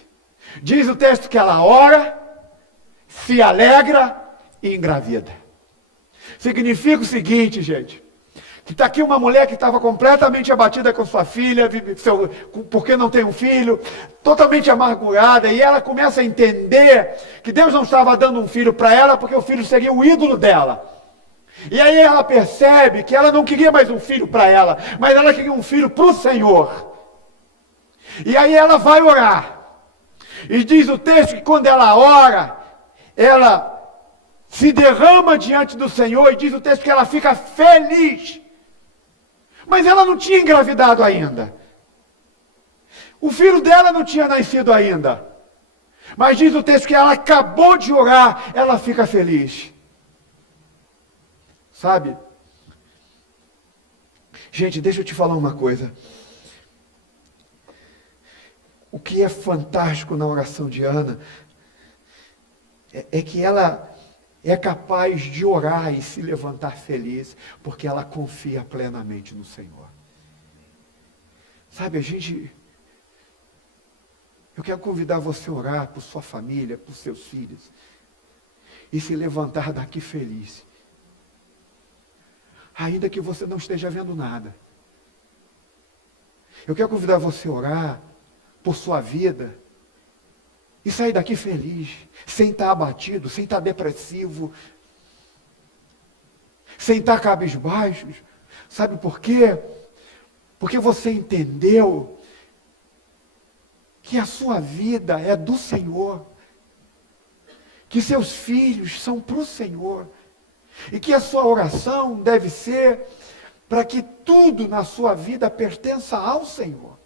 Diz o texto que ela ora, se alegra e engravida. Significa o seguinte, gente, que está aqui uma mulher que estava completamente abatida com sua filha, porque não tem um filho, totalmente amargurada, e ela começa a entender que Deus não estava dando um filho para ela, porque o filho seria o ídolo dela. E aí ela percebe que ela não queria mais um filho para ela, mas ela queria um filho para o Senhor. E aí ela vai orar. E diz o texto que quando ela ora, ela se derrama diante do Senhor, e diz o texto que ela fica feliz. Mas ela não tinha engravidado ainda. O filho dela não tinha nascido ainda. Mas diz o texto que ela acabou de orar, ela fica feliz. Sabe? Gente, deixa eu te falar uma coisa. O que é fantástico na oração de Ana é que ela é capaz de orar e se levantar feliz, porque ela confia plenamente no Senhor. Sabe, eu quero convidar você a orar por sua família, por seus filhos, e se levantar daqui feliz. Ainda que você não esteja vendo nada. Eu quero convidar você a orar por sua vida, e sair daqui feliz, sem estar abatido, sem estar depressivo, sem estar cabisbaixos. Sabe por quê? Porque você entendeu que a sua vida é do Senhor, que seus filhos são para o Senhor, e que a sua oração deve ser para que tudo na sua vida pertença ao Senhor.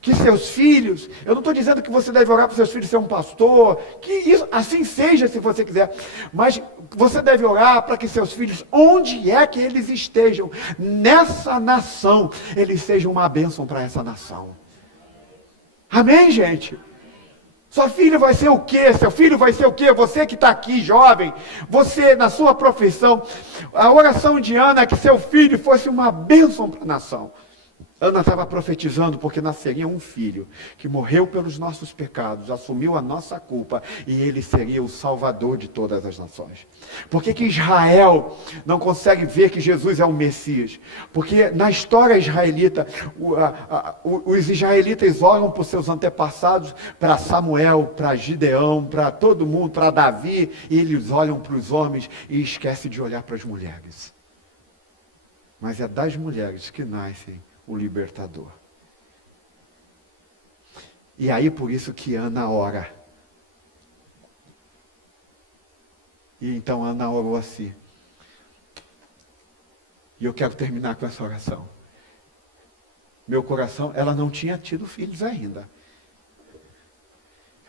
Que seus filhos, eu não estou dizendo que você deve orar para seus filhos ser um pastor, que isso, assim seja se você quiser, mas você deve orar para que seus filhos, onde é que eles estejam, nessa nação, eles sejam uma bênção para essa nação. Amém, gente? Sua filha vai ser o quê? Seu filho vai ser o quê? Você que está aqui, jovem, você na sua profissão, a oração de Ana é que seu filho fosse uma bênção para a nação. Ana estava profetizando porque nasceria um filho que morreu pelos nossos pecados, assumiu a nossa culpa e ele seria o salvador de todas as nações. Por que Israel não consegue ver que Jesus é o Messias? Porque na história israelita, os israelitas olham para os seus antepassados, para Samuel, para Gideão, para todo mundo, para Davi, e eles olham para os homens e esquecem de olhar para as mulheres. Mas é das mulheres que nascem o libertador. E aí por isso que Ana ora. E então Ana orou assim. E eu quero terminar com essa oração. Meu coração, ela não tinha tido filhos ainda.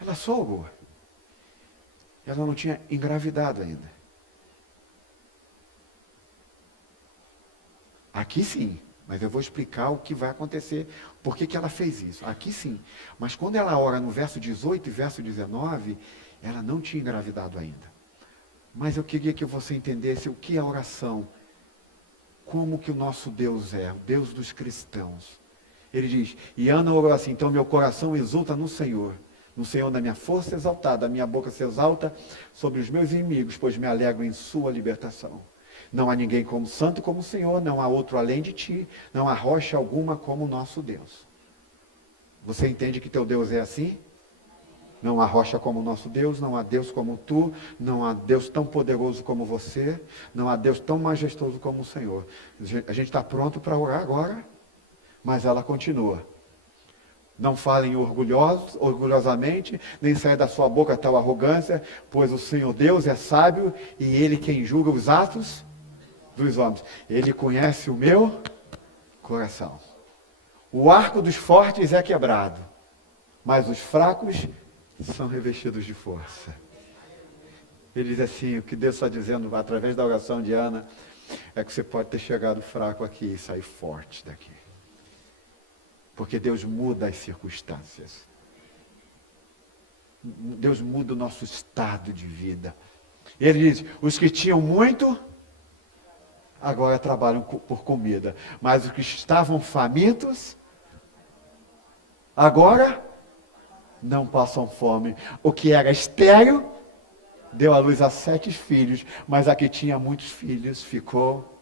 Ela só orou. Ela não tinha engravidado ainda. Aqui sim. Mas eu vou explicar o que vai acontecer, por que ela fez isso. Aqui sim. Mas quando ela ora no verso 18 e verso 19, ela não tinha engravidado ainda. Mas eu queria que você entendesse o que é oração. Como que o nosso Deus é, o Deus dos cristãos. Ele diz, e Ana orou assim, então meu coração exulta no Senhor da minha força exaltada, a minha boca se exalta sobre os meus inimigos, pois me alegro em sua libertação. Não há ninguém como santo como o Senhor, não há outro além de ti, não há rocha alguma como o nosso Deus. Você entende que teu Deus é assim? Não há rocha como o nosso Deus, não há Deus como tu, não há Deus tão poderoso como você, não há Deus tão majestoso como o Senhor. A gente está pronto para orar agora, mas ela continua. Não falem orgulhosamente, nem saia da sua boca tal arrogância, pois o Senhor Deus é sábio e Ele quem julga os atos dos homens. Ele conhece o meu coração. O arco dos fortes é quebrado, mas os fracos são revestidos de força. Ele diz assim, o que Deus está dizendo através da oração de Ana, é que você pode ter chegado fraco aqui e sair forte daqui. Porque Deus muda as circunstâncias. Deus muda o nosso estado de vida. Ele diz, os que tinham muito, agora trabalham por comida. Mas os que estavam famintos, agora não passam fome. O que era estéril, deu à luz a 7 filhos. Mas a que tinha muitos filhos, ficou.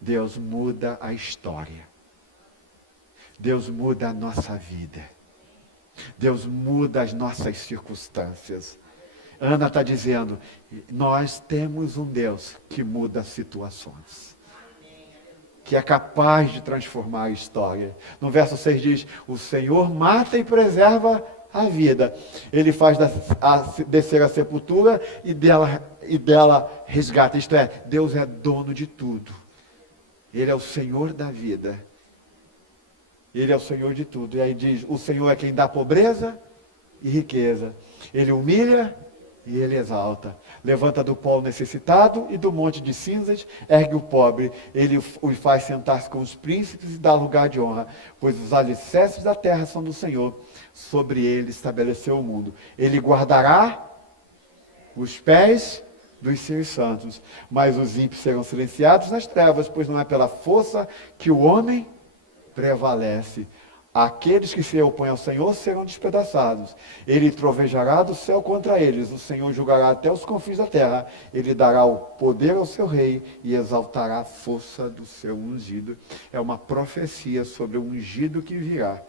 Deus muda a história. Deus muda a nossa vida. Deus muda as nossas circunstâncias. Ana está dizendo, nós temos um Deus que muda situações. Que é capaz de transformar a história. No verso 6 diz, o Senhor mata e preserva a vida. Ele faz descer a sepultura e dela resgata. Isto é, Deus é dono de tudo. Ele é o Senhor da vida. Ele é o Senhor de tudo. E aí diz, o Senhor é quem dá pobreza e riqueza. Ele humilha e Ele exalta. Levanta do pó o necessitado e do monte de cinzas ergue o pobre. Ele o faz sentar-se com os príncipes e dá lugar de honra. Pois os alicerces da terra são do Senhor. Sobre ele estabeleceu o mundo. Ele guardará os pés dos seus santos. Mas os ímpios serão silenciados nas trevas, pois não é pela força que o homem prevalece. Aqueles que se opõem ao Senhor serão despedaçados. Ele trovejará do céu contra eles. O Senhor julgará até os confins da terra. Ele dará o poder ao seu rei e exaltará a força do seu ungido. É uma profecia sobre o ungido que virá.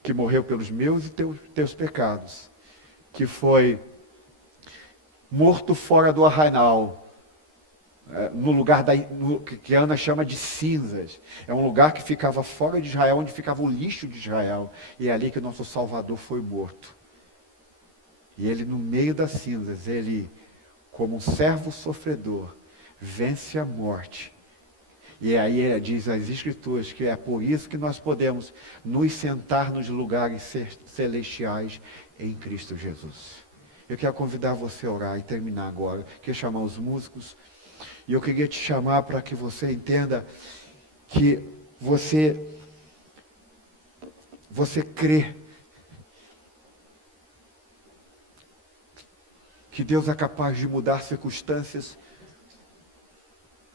Que morreu pelos meus e teus pecados. Que foi morto fora do arraial. No lugar que Ana chama de cinzas. É um lugar que ficava fora de Israel, onde ficava o lixo de Israel. E é ali que o nosso Salvador foi morto. E ele, no meio das cinzas, ele, como um servo sofredor, vence a morte. E aí ele diz as Escrituras que é por isso que nós podemos nos sentar nos lugares celestiais em Cristo Jesus. Eu quero convidar você a orar e terminar agora. Quero chamar os músicos. E eu queria te chamar para que você entenda que você crê que Deus é capaz de mudar circunstâncias.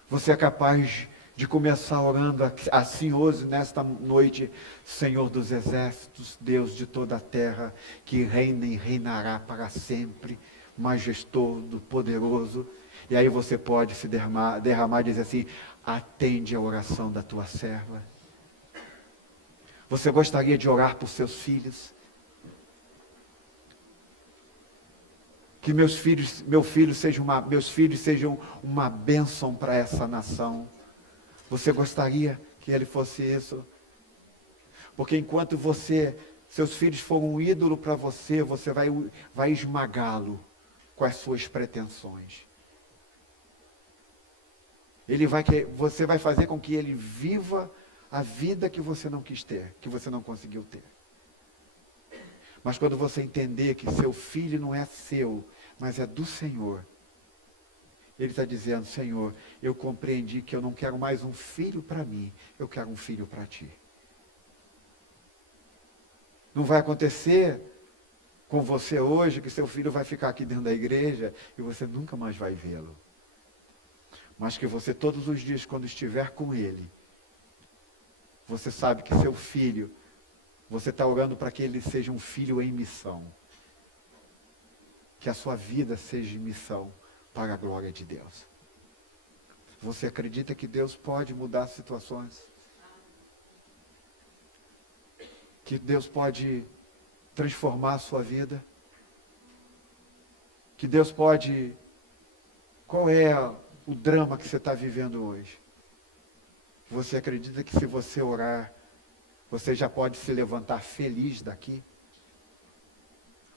Você é capaz de começar orando assim hoje, nesta noite: Senhor dos exércitos, Deus de toda a terra, que reina e reinará para sempre, majestoso, poderoso. E aí você pode se derramar e dizer assim: atende a oração da tua serva. Você gostaria de orar por seus filhos? Que meus filhos sejam uma bênção para essa nação. Você gostaria que ele fosse isso? Porque enquanto seus filhos forem um ídolo para você, você vai esmagá-lo com as suas pretensões. Você vai fazer com que ele viva a vida que você não quis ter, que você não conseguiu ter. Mas quando você entender que seu filho não é seu, mas é do Senhor, ele está dizendo: Senhor, eu compreendi que eu não quero mais um filho para mim, eu quero um filho para ti. Não vai acontecer com você hoje que seu filho vai ficar aqui dentro da igreja e você nunca mais vai vê-lo. Mas que você todos os dias, quando estiver com ele, você sabe que seu filho, você está orando para que ele seja um filho em missão. Que a sua vida seja em missão para a glória de Deus. Você acredita que Deus pode mudar situações? Que Deus pode transformar a sua vida? Que Deus pode... Qual é o drama que você está vivendo hoje? Você acredita que se você orar, você já pode se levantar feliz daqui?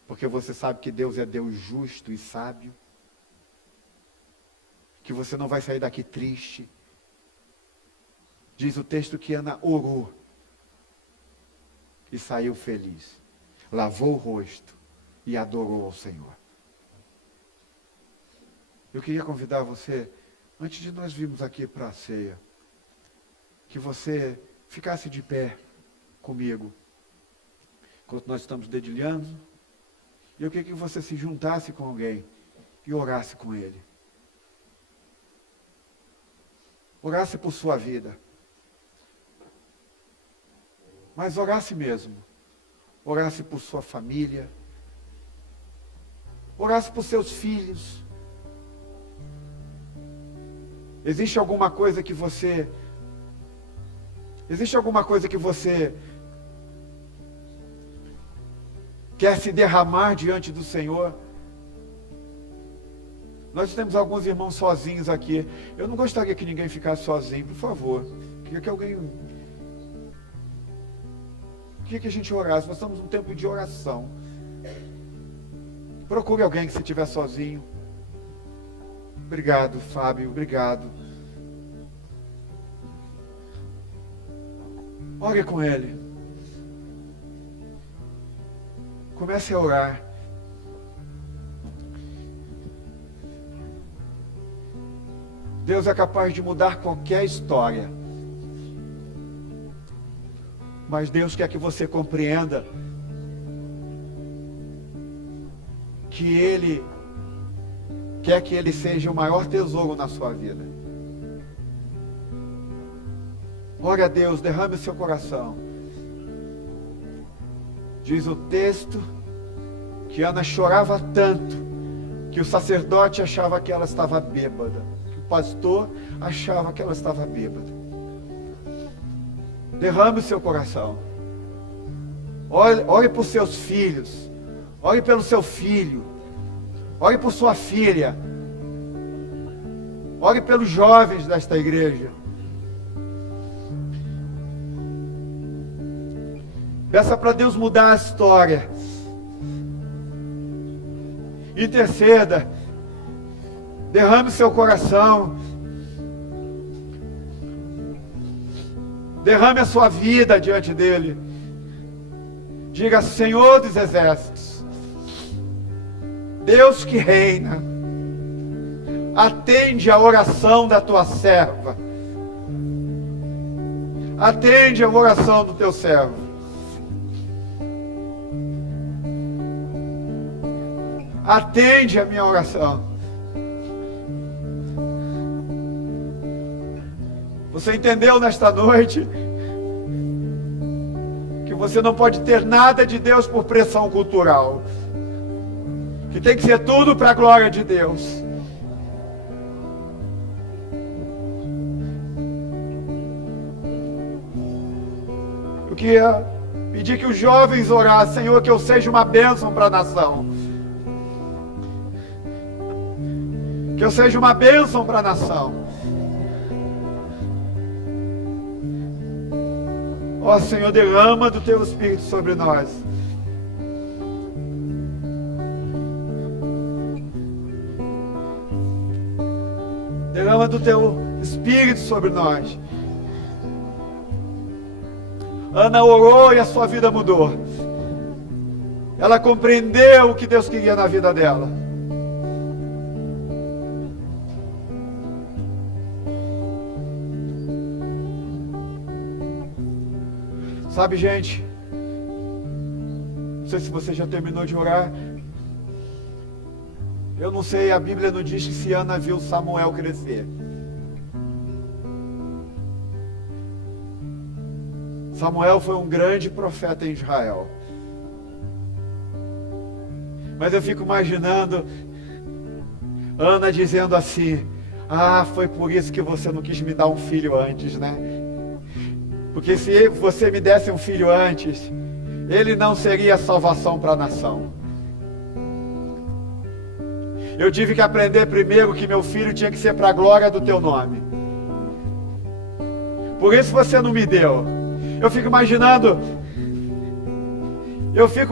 Porque você sabe que Deus é Deus justo e sábio. Que você não vai sair daqui triste. Diz o texto que Ana orou e saiu feliz. Lavou o rosto e adorou ao Senhor. Eu queria convidar você, antes de nós virmos aqui para a ceia, que você ficasse de pé comigo, enquanto nós estamos dedilhando. E eu queria que você se juntasse com alguém e orasse com ele. Orasse por sua vida. Mas orasse mesmo. Orasse por sua família. Orasse por seus filhos. Existe alguma coisa que você quer se derramar diante do Senhor? Nós temos alguns irmãos sozinhos aqui. Eu não gostaria que ninguém ficasse sozinho, por favor. Queria que alguém... Queria que a gente orasse. Nós estamos num tempo de oração. Procure alguém que se estiver sozinho. Obrigado, Fábio. Obrigado. Ore com ele. Comece a orar. Deus é capaz de mudar qualquer história. Mas Deus quer que você compreenda que Ele quer que Ele seja o maior tesouro na sua vida. Ore a Deus, derrame o seu coração. Diz o texto que Ana chorava tanto que o sacerdote achava que ela estava bêbada, que o pastor achava que ela estava bêbada. Derrame o seu coração. Ore por seus filhos. Ore pelo seu filho. Ore por sua filha. Ore pelos jovens desta igreja. Peça para Deus mudar a história. Interceda. Derrame o seu coração. Derrame a sua vida diante dele. Diga: Senhor dos exércitos, Deus que reina, atende a oração da tua serva. Atende a oração do teu servo. Atende a minha oração. Você entendeu nesta noite que você não pode ter nada de Deus por pressão cultural, que tem que ser tudo para a glória de Deus. Eu queria pedir que os jovens orassem: Senhor, que eu seja uma bênção para a nação. Que eu seja uma bênção para a nação. Ó Senhor, derrama do Teu Espírito sobre nós. Derrama do Teu Espírito sobre nós. Ana orou e a sua vida mudou. Ela compreendeu o que Deus queria na vida dela. Sabe, gente, não sei se você já terminou de orar. Eu não sei, a Bíblia não diz que se Ana viu Samuel crescer. Samuel foi um grande profeta em Israel. Mas eu fico imaginando Ana dizendo assim: ah, foi por isso que você não quis me dar um filho antes, né? Porque se você me desse um filho antes, ele não seria salvação para a nação. Eu tive que aprender primeiro que meu filho tinha que ser para a glória do teu nome. Por isso você não me deu. Eu fico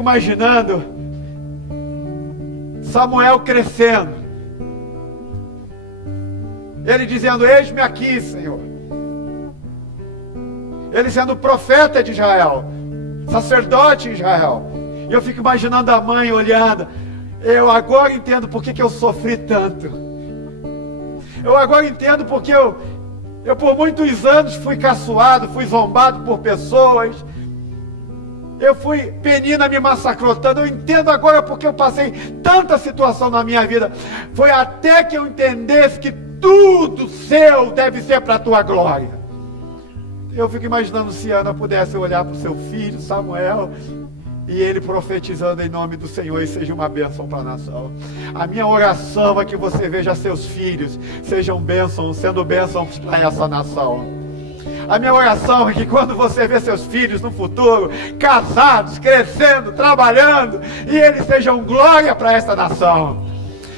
imaginando Samuel crescendo. Ele dizendo: eis-me aqui, Senhor. Ele sendo profeta de Israel, sacerdote de Israel. E eu fico imaginando a mãe olhando: eu agora entendo por que eu sofri tanto. Eu agora entendo porque eu por muitos anos fui caçoado, fui zombado por pessoas. Penina me massacrou tanto. Eu entendo agora porque eu passei tanta situação na minha vida. Foi até que eu entendesse que tudo seu deve ser para a tua glória. Eu fico imaginando se Ana pudesse olhar para o seu filho, Samuel, e ele profetizando em nome do Senhor, e seja uma bênção para a nação. A minha oração é que você veja seus filhos sejam bênçãos, sendo bênçãos para essa nação. A minha oração é que quando você vê seus filhos no futuro, casados, crescendo, trabalhando, e eles sejam glória para essa nação.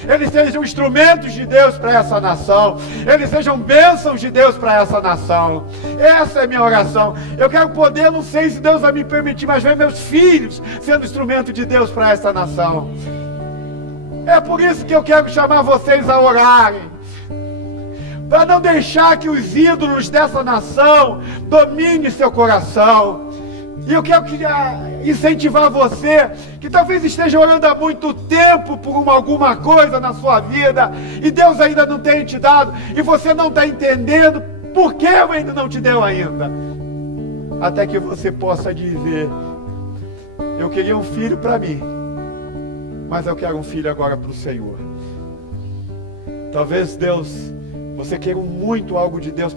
Eles sejam instrumentos de Deus para essa nação. Eles sejam bênçãos de Deus para essa nação. Essa é a minha oração. Eu quero poder, não sei se Deus vai me permitir, mas ver meus filhos sendo instrumento de Deus para essa nação. É por isso que eu quero chamar vocês a orarem, para não deixar que os ídolos dessa nação dominem seu coração. E eu quero incentivar você, que talvez esteja orando há muito tempo por alguma coisa na sua vida, e Deus ainda não tenha te dado, e você não está entendendo por que eu ainda não te deu ainda. Até que você possa dizer: eu queria um filho para mim, mas eu quero um filho agora para o Senhor. Talvez você queira muito algo de Deus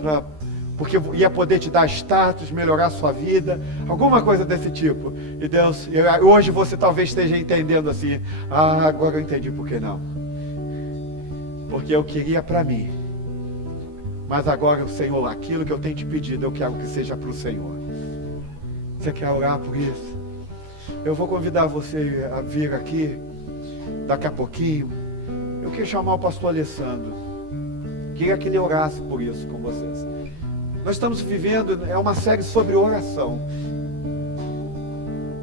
porque ia poder te dar status, melhorar a sua vida, alguma coisa desse tipo. E Deus, hoje você talvez esteja entendendo assim: ah, agora eu entendi por que não. Porque eu queria para mim, mas agora o Senhor, aquilo que eu tenho te pedido, eu quero que seja para o Senhor. Você quer orar por isso? Eu vou convidar você a vir aqui, daqui a pouquinho. Eu queria chamar o pastor Alessandro. Queria que ele orasse por isso com vocês. Nós estamos vivendo, uma série sobre oração.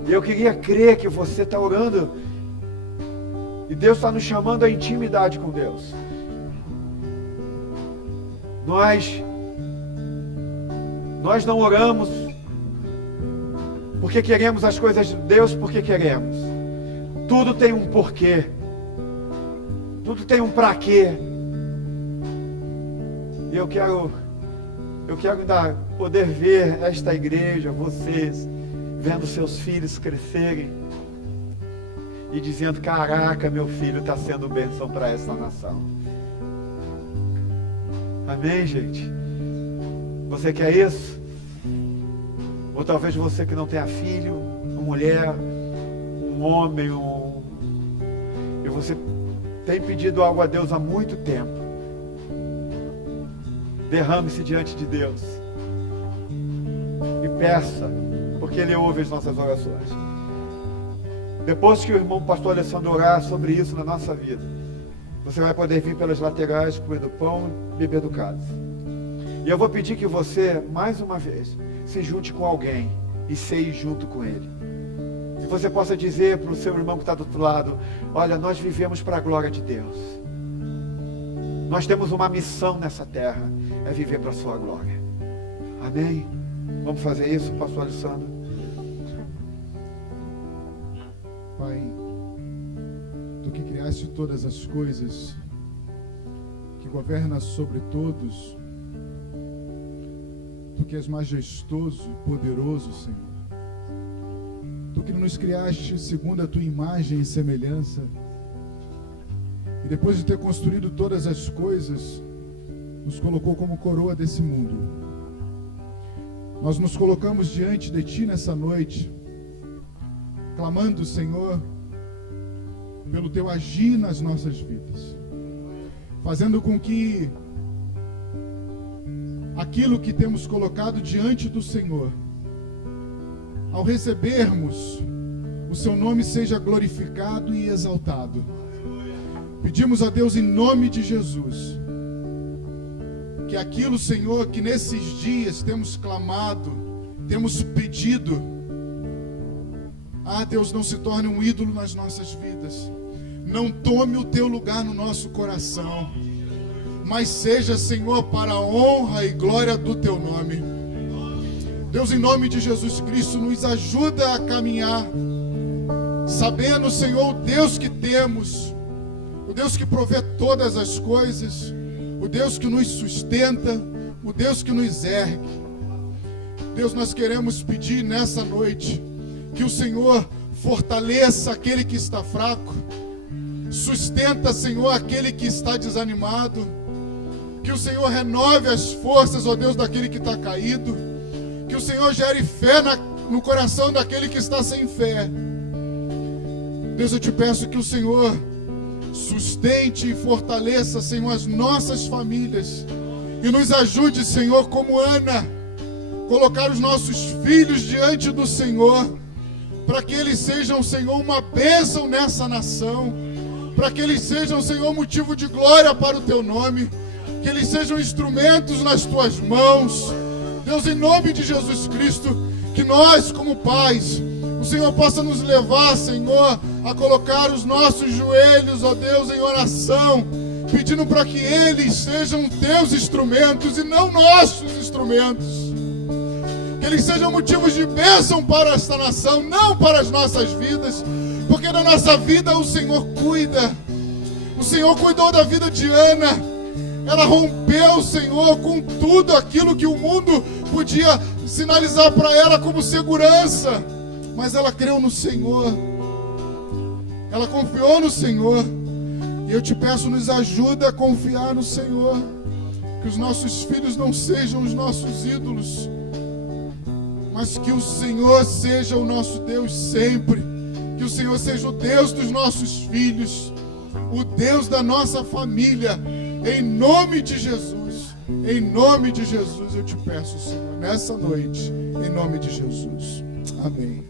E eu queria crer que você está orando. E Deus está nos chamando à intimidade com Deus. Nós não oramos porque queremos as coisas de Deus, porque queremos. Tudo tem um porquê. Tudo tem um pra quê. E eu quero ainda poder ver esta igreja, vocês, vendo seus filhos crescerem e dizendo: caraca, meu filho está sendo bênção para essa nação. Amém, gente? Você quer isso? Ou talvez você que não tenha filho, uma mulher, um homem, e você tem pedido algo a Deus há muito tempo. Derrame-se diante de Deus e peça, porque Ele ouve as nossas orações. Depois que o irmão pastor Alessandro orar sobre isso na nossa vida, você vai poder vir pelas laterais, comer do pão e beber do cálice. E eu vou pedir que você, mais uma vez, se junte com alguém e ceie junto com ele. E você possa dizer para o seu irmão que está do outro lado: olha, nós vivemos para a glória de Deus. Nós temos uma missão nessa terra, é viver para a sua glória. Amém? Vamos fazer isso, pastor Alessandro? Pai, Tu que criaste todas as coisas, que governas sobre todos, Tu que és majestoso e poderoso, Senhor. Tu que nos criaste segundo a Tua imagem e semelhança, e depois de ter construído todas as coisas, nos colocou como coroa desse mundo. Nós nos colocamos diante de Ti nessa noite, clamando, Senhor, pelo Teu agir nas nossas vidas, fazendo com que aquilo que temos colocado diante do Senhor, ao recebermos, o Seu nome seja glorificado e exaltado. Pedimos a Deus em nome de Jesus, que aquilo, Senhor, que nesses dias temos clamado, temos pedido, Deus, não se torne um ídolo nas nossas vidas. Não tome o Teu lugar no nosso coração, mas seja, Senhor, para a honra e glória do Teu nome. Deus, em nome de Jesus Cristo, nos ajuda a caminhar, sabendo, Senhor, o Deus que temos, o Deus que provê todas as coisas, o Deus que nos sustenta, o Deus que nos ergue. Deus, nós queremos pedir nessa noite que o Senhor fortaleça aquele que está fraco, sustenta, Senhor, aquele que está desanimado, que o Senhor renove as forças, ó Deus, daquele que está caído, que o Senhor gere fé no coração daquele que está sem fé. Deus, eu te peço que o Senhor sustente e fortaleça, Senhor, as nossas famílias e nos ajude, Senhor, como Ana, colocar os nossos filhos diante do Senhor, para que eles sejam, Senhor, uma bênção nessa nação, para que eles sejam, Senhor, motivo de glória para o Teu nome, que eles sejam instrumentos nas Tuas mãos. Deus, em nome de Jesus Cristo, que nós, como pais, o Senhor possa nos levar, Senhor, a colocar os nossos joelhos, ó Deus, em oração, pedindo para que eles sejam Teus instrumentos e não nossos instrumentos. Que eles sejam motivos de bênção para esta nação, não para as nossas vidas, porque na nossa vida o Senhor cuida. O Senhor cuidou da vida de Ana. Ela rompeu, Senhor, com tudo aquilo que o mundo podia sinalizar para ela como segurança, mas ela creu no Senhor, ela confiou no Senhor. E eu te peço, nos ajuda a confiar no Senhor, que os nossos filhos não sejam os nossos ídolos, mas que o Senhor seja o nosso Deus sempre, que o Senhor seja o Deus dos nossos filhos, o Deus da nossa família, em nome de Jesus. Em nome de Jesus eu te peço, Senhor, nessa noite, em nome de Jesus. Amém.